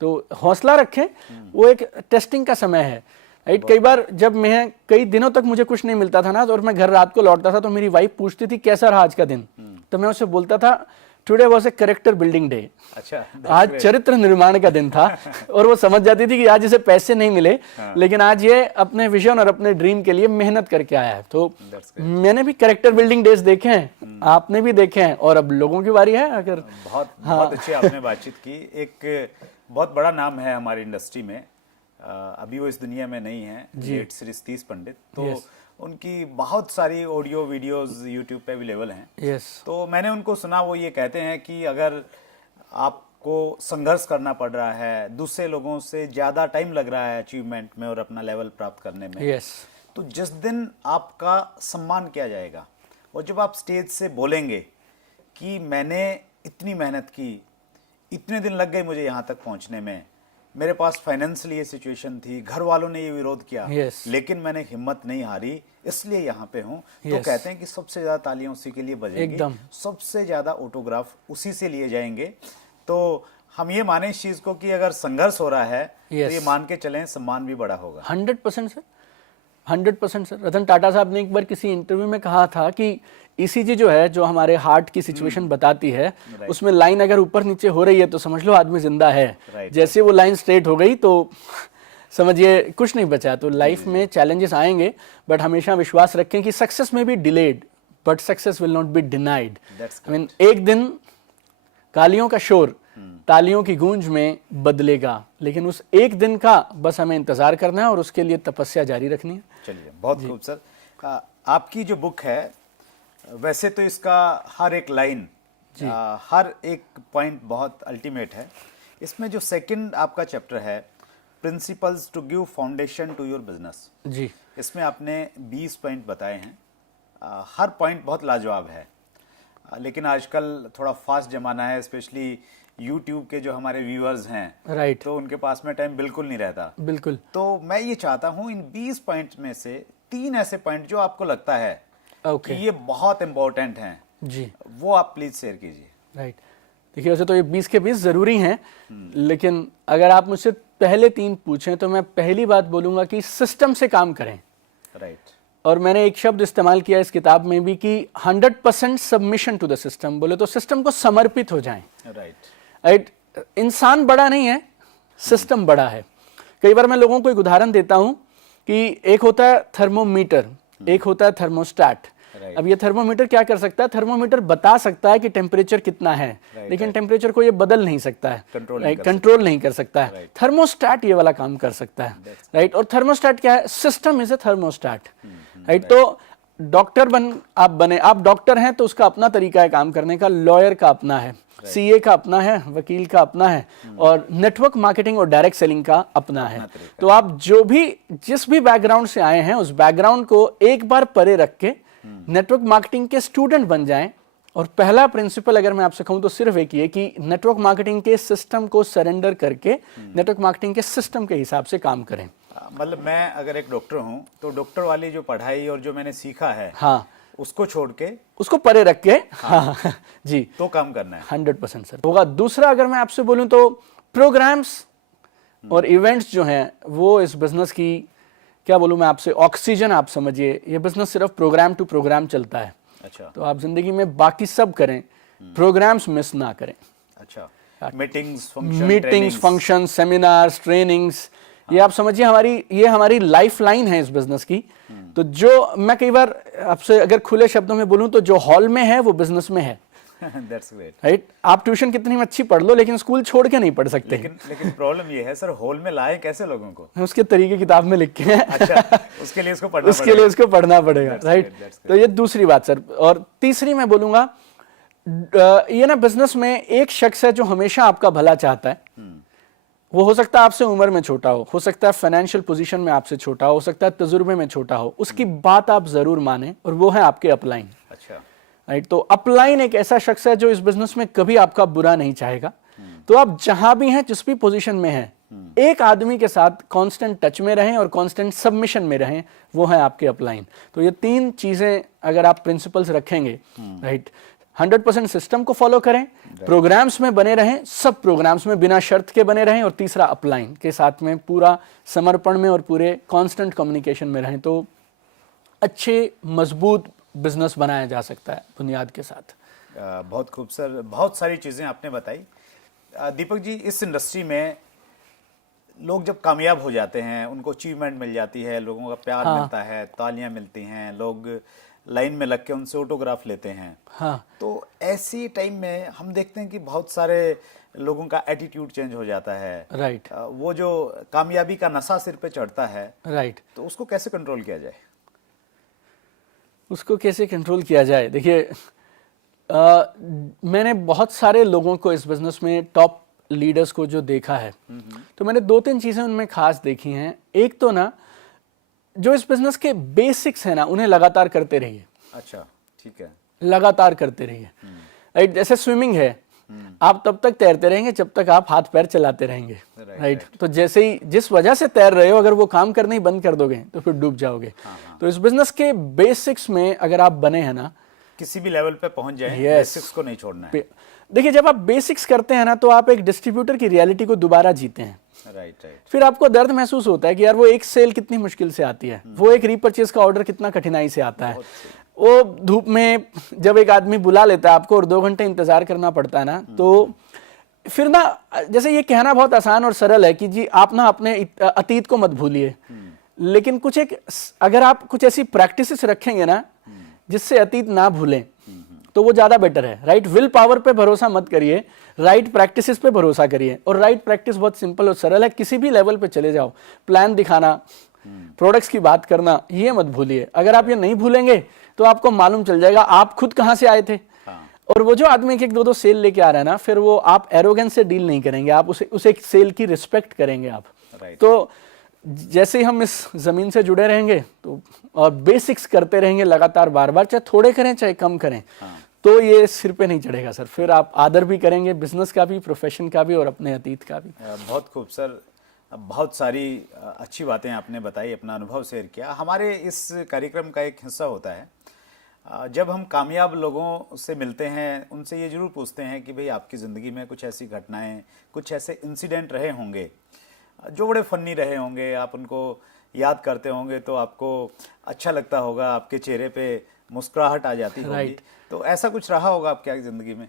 तो हौसला रखें, वो एक टेस्टिंग का समय है। राइट। कई बार जब मैं कई दिनों तक मुझे कुछ नहीं मिलता था ना, और मैं घर रात को लौटता था तो मेरी वाइफ पूछती थी कैसा रहा आज का दिन, तो मैं उसे बोलता था today was a character building day. अच्छा, आज चरित्र निर्माण का दिन था। और वो समझ जाती थी कि आज इसे पैसे नहीं मिले, लेकिन आज ये अपने विजन और अपने ड्रीम के लिए मेहनत करके आया है। तो मैंने भी कैरेक्टर बिल्डिंग डेज देखे हैं, आपने भी देखे हैं, और अब लोगों की बारी है। अगर बहुत अच्छी आपने बातचीत की। एक बहुत बड़ा नाम है हमारी इंडस्ट्री में, अभी वो इस दुनिया में नहीं है, लेट श्री सतीश पंडित। तो उनकी बहुत सारी ऑडियो वीडियोस यूट्यूब पे अवेलेबल हैं। तो मैंने उनको सुना, वो ये कहते हैं कि अगर आपको संघर्ष करना पड़ रहा है, दूसरे लोगों से ज़्यादा टाइम लग रहा है अचीवमेंट में और अपना लेवल प्राप्त करने में, तो जिस दिन आपका सम्मान किया जाएगा, और जब आप स्टेज से बोलेंगे कि मैंने इतनी मेहनत की, इतने दिन लग गए मुझे यहाँ तक पहुँचने में, मेरे पास फाइनेंशियली ये सिचुएशन थी, घर वालों ने ये विरोध किया, लेकिन मैंने हिम्मत नहीं हारी, इसलिए यहाँ पे हूँ। तो कहते हैं कि सबसे ज्यादा तालियां उसी के लिए बजेंगी, सबसे ज्यादा ऑटोग्राफ उसी से लिए जाएंगे। तो हम ये माने इस चीज को कि अगर संघर्ष हो रहा है तो ये मान के चलें सम्मान भी बड़ा होगा। 100% सर, 100% सर। रतन टाटा साहब ने एक बार किसी इंटरव्यू में कहा था कि ईसीजी जो है, जो हमारे हार्ट की सिचुएशन बताती है, उसमें लाइन अगर ऊपर नीचे हो रही है तो समझ लो आदमी जिंदा है। जैसे वो लाइन स्ट्रेट हो गई तो समझिए कुछ नहीं बचा। तो लाइफ में चैलेंजेस आएंगे, बट हमेशा विश्वास रखें कि सक्सेस में be delayed but success will not be denied. I mean एक दिन कालियों का शोर तालियों की गूंज में बदलेगा, लेकिन उस एक दिन का बस हमें इंतजार करना है और उसके लिए तपस्या जारी रखनी है। चलिए, बहुत खूब सर। आपकी जो बुक है, वैसे तो इसका हर एक लाइन, हर एक पॉइंट बहुत अल्टीमेट है। इसमें जो सेकंड आपका चैप्टर है, principles to give foundation to your business ji, इसमें आपने 20 पॉइंट बताए हैं। हर पॉइंट बहुत लाजवाब है, लेकिन आजकल थोड़ा फास्ट जमाना है, स्पेशली यूट्यूब के जो हमारे व्यूअर्स हैं, राइट, तो उनके पास में टाइम बिल्कुल नहीं रहता। बिल्कुल। तो मैं ये चाहता हूँ इन 20 पॉइंट्स में से 3 ऐसे पॉइंट जो आपको लगता है कि ये बहुत इंपॉर्टेंट हैं जी, वो आप प्लीज शेयर कीजिए। राइट। देखिए, वैसे तो ये 20 के 20 जरूरी हैं, लेकिन अगर आप मुझसे पहले 3 पूछें तो मैं पहली बात बोलूंगा कि सिस्टम से काम करें। राइट। और मैंने एक शब्द इस्तेमाल किया इस किताब में भी कि 100% सबमिशन टू द सिस्टम। बोले तो सिस्टम को समर्पित हो जाएं। राइट। इंसान बड़ा नहीं है, सिस्टम बड़ा है। कई बार मैं लोगों को एक उदाहरण देता हूं कि एक होता है थर्मोमीटर, एक होता है थर्मोस्टैट। अब ये थर्मोमीटर क्या कर सकता है? थर्मोमीटर बता सकता है कि टेम्परेचर कितना है, लेकिन टेम्परेचर को ये बदल नहीं सकता है, कंट्रोल नहीं कर सकता है। थर्मोस्टैट ये वाला काम कर सकता है। राइट। और थर्मोस्टैट क्या है? System is a thermostat. Right. तो डॉक्टर आप डॉक्टर हैं तो उसका अपना तरीका है काम करने का, लॉयर का अपना है, सीए का अपना है, वकील का अपना है, और नेटवर्क मार्केटिंग और डायरेक्ट सेलिंग का अपना है। तो आप जिस भी बैकग्राउंड से आए हैं, उस बैकग्राउंड को एक बार परे रख के नेटवर्क मार्केटिंग के स्टूडेंट बन जाएं। और पहला प्रिंसिपल अगर मैं आपसे कहूं तो सिर्फ एक ही है कि नेटवर्क मार्केटिंग के सिस्टम को सरेंडर करके नेटवर्क मार्केटिंग के सिस्टम के हिसाब से काम करें। मतलब मैं अगर एक डॉक्टर हूं तो डॉक्टर वाली जो पढ़ाई और जो मैंने सीखा है, हाँ, उसको छोड़ के, उसको परे रख के, हाँ जी, तो काम करना है। 100% सर होगा। दूसरा अगर मैं आपसे बोलूं तो प्रोग्राम्स और इवेंट्स जो हैं वो इस बिजनेस की क्या बोलूँ मैं आपसे, ऑक्सीजन आप समझिए। ये बिजनेस सिर्फ प्रोग्राम टू प्रोग्राम चलता है। अच्छा। तो आप जिंदगी में बाकी सब करें, प्रोग्राम्स मिस ना करें। अच्छा, meetings, meetings, function, seminars, trainings, ये आप समझिए हमारी लाइफ लाइन है इस बिजनेस की। तो जो मैं कई बार आपसे अगर खुले शब्दों में बोलूं तो जो हॉल में है वो बिजनेस में है। That's great. राइट, आप ट्यूशन कितनी अच्छी पढ़ लो लेकिन स्कूल छोड़ के नहीं पढ़ सकते। लेकिन प्रॉब्लम ये है सर, हॉल में लाए कैसे लोगों को? उसके तरीके किताब में लिखे हैं। अच्छा, उसके लिए इसको पढ़ना पड़ेगा। राइट, तो ये दूसरी बात सर। और तीसरी मैं बोलूंगा, ये ना बिजनेस में एक शख्स है जो हमेशा आपका भला चाहता है। वो हो सकता है आपसे उम्र में छोटा हो सकता है फाइनेंशियल पोजीशन में आपसे छोटा हो सकता है तजुर्बे में छोटा हो, उसकी बात आप जरूर माने, और वो है आपके अपलाइन। अच्छा। राइट, तो अपलाइन एक ऐसा शख्स है जो इस बिजनेस में कभी आपका बुरा नहीं चाहेगा। तो आप जहां भी हैं, जिस भी पोजीशन में हैं, एक आदमी के साथ कांस्टेंट टच में रहें और कांस्टेंट सबमिशन में रहें, वो है आपके अपलाइन। तो ये तीन चीजें अगर आप प्रिंसिपल्स रखेंगे, राइट, 100% सिस्टम को फॉलो करें, प्रोग्राम्स में बने रहें, सब प्रोग्राम्स में बिना शर्त के बने रहें, और तीसरा अपलाइन के साथ में पूरा समर्पण में और पूरे कांस्टेंट कम्युनिकेशन में रहें, तो अच्छे मजबूत बिजनेस बनाया जा सकता है बुनियाद के साथ। बहुत खूब सर, बहुत सारी चीज़ें आपने बताई। दीपक जी, इस इंडस्ट्री में लोग जब कामयाब हो जाते हैं, उनको अचीवमेंट मिल जाती है, लोगों का प्यार मिलता है, तालियां मिलती हैं, लोग लाइन में लग के उनसे ऑटोग्राफ लेते हैं। हाँ, तो ऐसी टाइम में हम देखते हैं कि बहुत सारे लोगों का एटीट्यूड चेंज हो जाता है। राइट, वो जो कामयाबी का नशा सिर पे चढ़ता है, राइट, तो उसको कैसे कंट्रोल किया जाए? उसको कैसे कंट्रोल किया जाए? देखिए, मैंने बहुत सारे लोगों को इस बिजनेस में, टॉप लीडर्स को जो देखा है, तो मैंने 2-3 चीजें उनमें खास देखी हैं। एक तो ना, जो इस बिजनेस के बेसिक्स है ना, उन्हें लगातार करते रहिए। अच्छा, ठीक है। लगातार करते रहिए। राइट, जैसे स्विमिंग है, आप तब तक तैरते रहेंगे जब तक आप हाथ पैर चलाते रहेंगे। राइट, तो जैसे ही जिस वजह से तैर रहे हो, अगर वो काम करना ही बंद कर दोगे तो फिर डूब जाओगे। तो इस बिजनेस के बेसिक्स में अगर आप बने हैं ना, किसी भी लेवल पे पहुंच जाए, Yes. बेसिक्स को नहीं छोड़ना है। देखिए, जब आप बेसिक्स करते हैं ना, तो आप एक डिस्ट्रीब्यूटर की रियलिटी को दोबारा जीते हैं। Right, right. फिर आपको दर्द महसूस होता है कि यार वो एक सेल कितनी मुश्किल से आती है, वो एक रीपरचेज का ऑर्डर कितना कठिनाई से आता है, वो धूप में जब एक आदमी बुला लेता है आपको और 2 घंटे इंतजार करना पड़ता है ना, तो फिर ना, जैसे ये कहना बहुत आसान और सरल है कि जी आप ना अपने अतीत को मत भूलिए, लेकिन अगर आप कुछ ऐसी प्रैक्टिसेस रखेंगे ना जिससे अतीत ना भूलें, तो वो ज्यादा बेटर है। राइट, विल पावर पे भरोसा मत करिए, राइट प्रैक्टिसेस पे भरोसा करिए। और राइट प्रैक्टिस बहुत सिंपल और सरल है, किसी भी लेवल पे चले जाओ, प्लान दिखाना, प्रोडक्ट्स की बात करना, ये मत भूलिए। अगर आप ये नहीं भूलेंगे तो आपको मालूम चल जाएगा आप खुद कहां से आए थे। और वो जो आदमी एक 2-2 सेल लेके आ रहा है ना, फिर वो आप एरोगेंस से डील नहीं करेंगे, आप उसे सेल की रिस्पेक्ट करेंगे आप। तो जैसे ही हम इस जमीन से जुड़े रहेंगे तो, और बेसिक्स करते रहेंगे लगातार बार बार, चाहे थोड़े करें चाहे कम करें, तो ये सिर पे नहीं चढ़ेगा सर। फिर आप आदर भी करेंगे बिजनेस का भी, प्रोफेशन का भी और अपने अतीत का भी। बहुत खूब सर, बहुत सारी अच्छी बातें आपने बताई, अपना अनुभव शेयर किया। हमारे इस कार्यक्रम का एक हिस्सा होता है, जब हम कामयाब लोगों से मिलते हैं, उनसे ये जरूर पूछते हैं कि भाई आपकी ज़िंदगी में कुछ ऐसी घटनाएं, कुछ ऐसे इंसिडेंट रहे होंगे जो बड़े फनी रहे होंगे, आप उनको याद करते होंगे तो आपको अच्छा लगता होगा, आपके चेहरे पे मुस्कुराहट आ जाती होगी। तो ऐसा कुछ रहा होगा आपकी ज़िंदगी में?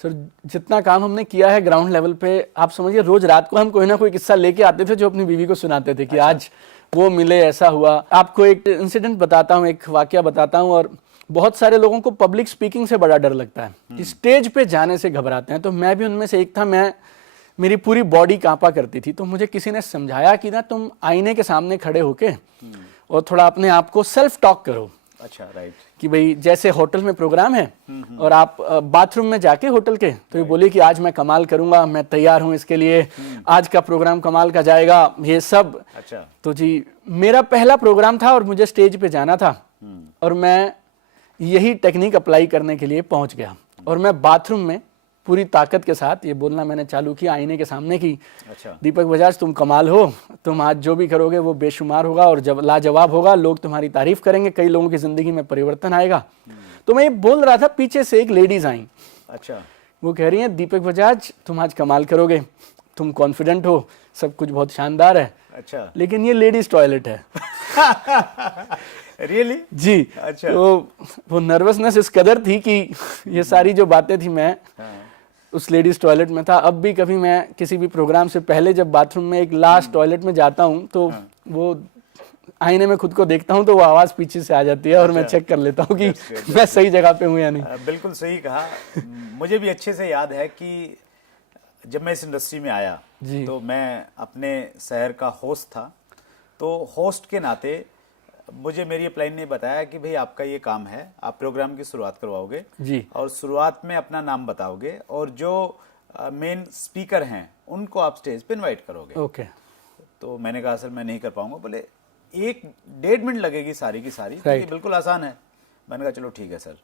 सर, जितना काम हमने किया है ग्राउंड लेवल पे, आप समझिए रोज रात को हम कोई ना कोई किस्सा लेके आते थे जो अपनी बीवी को सुनाते थे कि आज वो मिले, ऐसा हुआ। आपको एक इंसिडेंट बताता हूँ, एक वाकया बताता हूँ। और बहुत सारे लोगों को पब्लिक स्पीकिंग से बड़ा डर लगता है, कि स्टेज पे जाने से घबराते हैं, तो मैं भी उनमें से एक था। मेरी पूरी बॉडी कांपा करती थी, तो मुझे किसी ने समझाया कि ना तुम आईने के सामने खड़े होके और थोड़ा अपने आप को सेल्फ टॉक करो। अच्छा, राइट, कि भाई जैसे होटल में प्रोग्राम है और आप बाथरूम में जाके होटल के, तो ये बोलिए कि आज मैं कमाल करूंगा, मैं तैयार हूं इसके लिए, आज का प्रोग्राम कमाल का जाएगा, ये सब। अच्छा, तो जी मेरा पहला प्रोग्राम था और मुझे स्टेज पे जाना था, और मैं यही टेक्निक अप्लाई करने के लिए पहुंच गया। और मैं बाथरूम में पूरी ताकत के साथ ये बोलना मैंने चालू किया आईने के सामने की, अच्छा, दीपक बजाज तुम कमाल हो, तुम आज जो भी करोगे वो बेशुमार होगा और जब लाजवाब होगा, लोग तुम्हारी तारीफ करेंगे, कई लोगों की जिंदगी में परिवर्तन आएगा। तो मैं ये बोल रहा था, पीछे से एक लेडीज आई। अच्छा, वो कह रही है दीपक बजाज तुम आज कमाल करोगे, तुम कॉन्फिडेंट हो, सब कुछ बहुत शानदार है। अच्छा। लेकिन ये लेडीज टॉयलेट है। रियली? जी। अच्छा। तो वो नर्वसनेस इस कदर थी कि ये सारी जो बातें थी, मैं उस लेडीज टॉयलेट में था। अब भी कभी मैं किसी भी प्रोग्राम से पहले जब बाथरूम में एक लास्ट टॉयलेट में जाता हूँ तो वो आईने में खुद को देखता हूँ तो वो आवाज पीछे से आ जाती है और मैं चेक कर लेता हूँ कि मैं सही जगह पे हूँ या नहीं। बिल्कुल सही कहा। मुझे भी अच्छे से याद है कि जब मैं इस इंडस्ट्री में आया तो मैं अपने शहर का होस्ट था। तो होस्ट के नाते मुझे मेरी अपलाइन ने बताया कि भाई आपका ये काम है, आप प्रोग्राम की शुरुआत करवाओगे जी। और शुरुआत में अपना नाम बताओगे और जो मेन स्पीकर हैं उनको आप स्टेज पे इनवाइट करोगे। ओके। तो मैंने कहा सर मैं नहीं कर पाऊंगा। बोले 1-1.5 मिनट लगेगी सारी की सारी, तो ये बिल्कुल आसान है। मैंने कहा चलो ठीक है सर।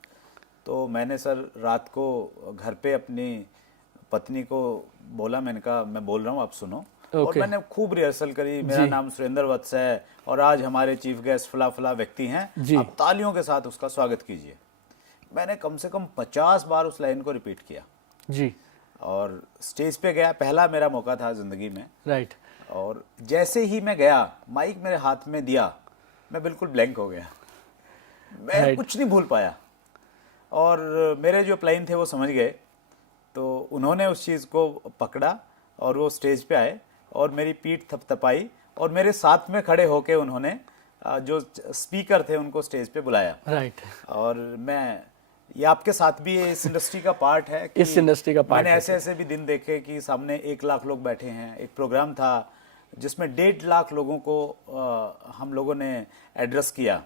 तो मैंने सर रात को घर पे अपनी पत्नी को बोला, मैंने कहा मैं बोल रहा हूँ आप सुनो। और मैंने खूब रिहर्सल करी, मेरा नाम सुरेंद्र वत्स है और आज हमारे चीफ गेस्ट फला फला व्यक्ति हैं, आप तालियों के साथ उसका स्वागत कीजिए। मैंने कम से कम 50 बार उस लाइन को रिपीट किया जी। और स्टेज पे गया, पहला मेरा मौका था जिंदगी में। राइट। और जैसे ही मैं गया, माइक मेरे हाथ में दिया, मैं बिल्कुल ब्लैंक हो गया, मैं कुछ नहीं भूल पाया। और मेरे जो प्लाइन थे वो समझ गए, तो उन्होंने उस चीज़ को पकड़ा और वो स्टेज पे आए और मेरी पीठ थपथपाई और मेरे साथ में खड़े होके उन्होंने जो स्पीकर थे उनको स्टेज पे बुलाया। राइट। और मैं ये आपके साथ भी इस इंडस्ट्री का पार्ट है कि इस इंडस्ट्री का पार्ट मैंने ऐसे ऐसे भी दिन देखे कि सामने 1 लाख लोग बैठे हैं। एक प्रोग्राम था जिसमें 1.5 लाख लोगों को हम लोगों ने एड्रेस किया।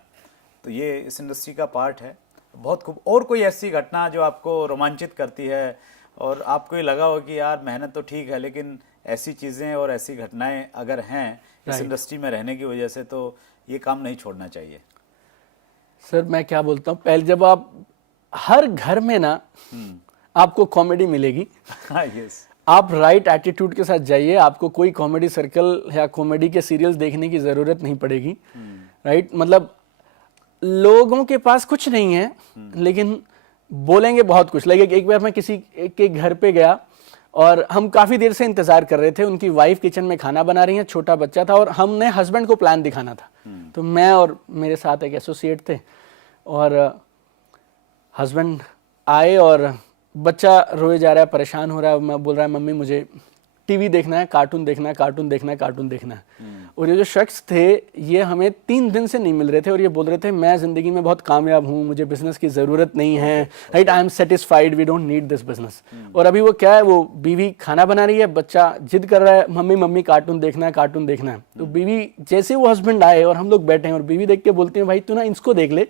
तो ये इस इंडस्ट्री का पार्ट है। बहुत खूब। और कोई ऐसी घटना जो आपको रोमांचित करती है और आपको ये लगा हो कि यार मेहनत तो ठीक है लेकिन ऐसी चीज़ें और ऐसी घटनाएं अगर हैं इस इंडस्ट्री में रहने की वजह से, तो ये काम नहीं छोड़ना चाहिए। सर मैं क्या बोलता हूँ, पहले जब आप हर घर में ना आपको कॉमेडी मिलेगी। यस। आप राइट एटीट्यूड के साथ जाइए, आपको कोई कॉमेडी सर्कल या कॉमेडी के सीरियल्स देखने की जरूरत नहीं पड़ेगी। राइट। मतलब लोगों के पास कुछ नहीं है लेकिन बोलेंगे बहुत कुछ। लाइक एक बार मैं किसी के घर पे गया और हम काफी देर से इंतजार कर रहे थे। उनकी वाइफ किचन में खाना बना रही है, छोटा बच्चा था और हमने हस्बैंड को प्लान दिखाना था। तो मैं और मेरे साथ एक एसोसिएट थे और हस्बैंड आए और बच्चा रोए जा रहा है, परेशान हो रहा है। मैं बोल रहा है मम्मी मुझे टीवी देखना है, कार्टून देखना है, कार्टून देखना है, कार्टून देखना है। और ये जो शख्स थे ये हमें 3 दिन से नहीं मिल रहे थे और ये बोल रहे थे मैं जिंदगी में बहुत कामयाब हूँ, मुझे बिजनेस की जरूरत नहीं है। Right. I am satisfied, we don't need this business. और अभी वो क्या है, वो बीवी खाना बना रही है, बच्चा जिद कर रहा है मम्मी मम्मी कार्टून देखना है, कार्टून देखना है। तो बीवी जैसे वो हस्बैंड आए और हम लोग बैठे हैं और बीवी देख के बोलती है भाई तू ना इसको देख ले,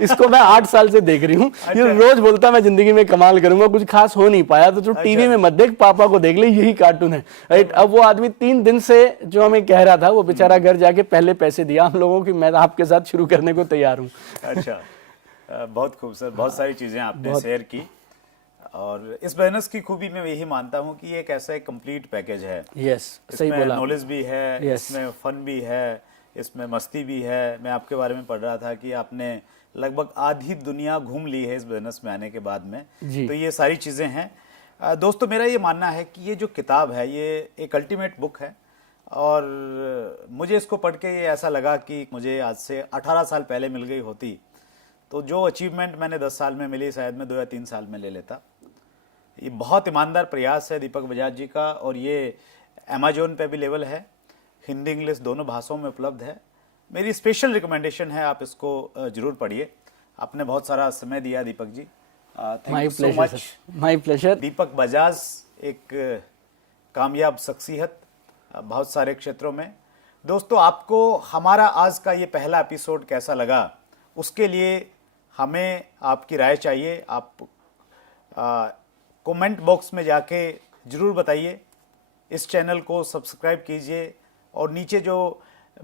इसको मैं 8 साल से देख रही हूँ। ये रोज बोलता मैं जिंदगी में कमाल करूंगा, कुछ खास हो नहीं पाया, तो टीवी में मत देख, पापा को देख ले, यही कार्टून है। राइट। अब वो आदमी 3 दिन से जो हमें कह रहा था वो बेचारा घर जाके पहले पैसे दिया हम लोगों की, मैं आपके साथ शुरू करने को तैयार हूँ। अच्छा। बहुत खूब सर, बहुत सारी चीजें आपने शेयर की। और इस बिजनेस की खूबी मैं यही मानता हूँ कि एक ऐसा एक कंप्लीट पैकेज है। यस, सही बोला। नॉलेज भी है, इसमें फन भी है, इसमें मस्ती भी है। मैं आपके बारे में पढ़ रहा था कि आपने लगभग आधी दुनिया घूम ली है इस बिजनेस में आने के बाद में। तो ये सारी चीज़ें हैं। दोस्तों मेरा ये मानना है कि ये जो किताब है ये एक अल्टीमेट बुक है और मुझे इसको पढ़ के ये ऐसा लगा कि मुझे आज से 18 साल पहले मिल गई होती तो जो अचीवमेंट मैंने 10 साल में मिली शायद मैं 2 या 3 साल में ले लेता। ये बहुत ईमानदार प्रयास है दीपक बजाज जी का और ये अमेजोन पे भी अवेलेबल है, हिंदी इंग्लिश दोनों भाषाओं में उपलब्ध है। मेरी स्पेशल रिकमेंडेशन है, आप इसको जरूर पढ़िए। आपने बहुत सारा समय दिया Deepak ji, thank you so much. My pleasure. Deepak Bajaj एक कामयाब शख्सियत बहुत सारे क्षेत्रों में। दोस्तों आपको हमारा आज का ये पहला एपिसोड कैसा लगा उसके लिए हमें आपकी राय चाहिए। आप कमेंट बॉक्स में जाके जरूर बताइए। इस चैनल को सब्सक्राइब कीजिए और नीचे जो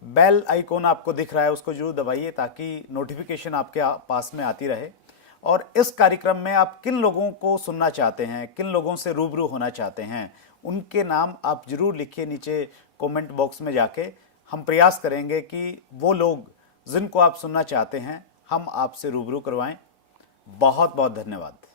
बेल आइकॉन आपको दिख रहा है उसको जरूर दबाइए ताकि नोटिफिकेशन आपके पास में आती रहे। और इस कार्यक्रम में आप किन लोगों को सुनना चाहते हैं, किन लोगों से रूबरू होना चाहते हैं, उनके नाम आप जरूर लिखिए नीचे कमेंट बॉक्स में जाके। हम प्रयास करेंगे कि वो लोग जिनको आप सुनना चाहते हैं हम आपसे रूबरू करवाएं। बहुत बहुत धन्यवाद।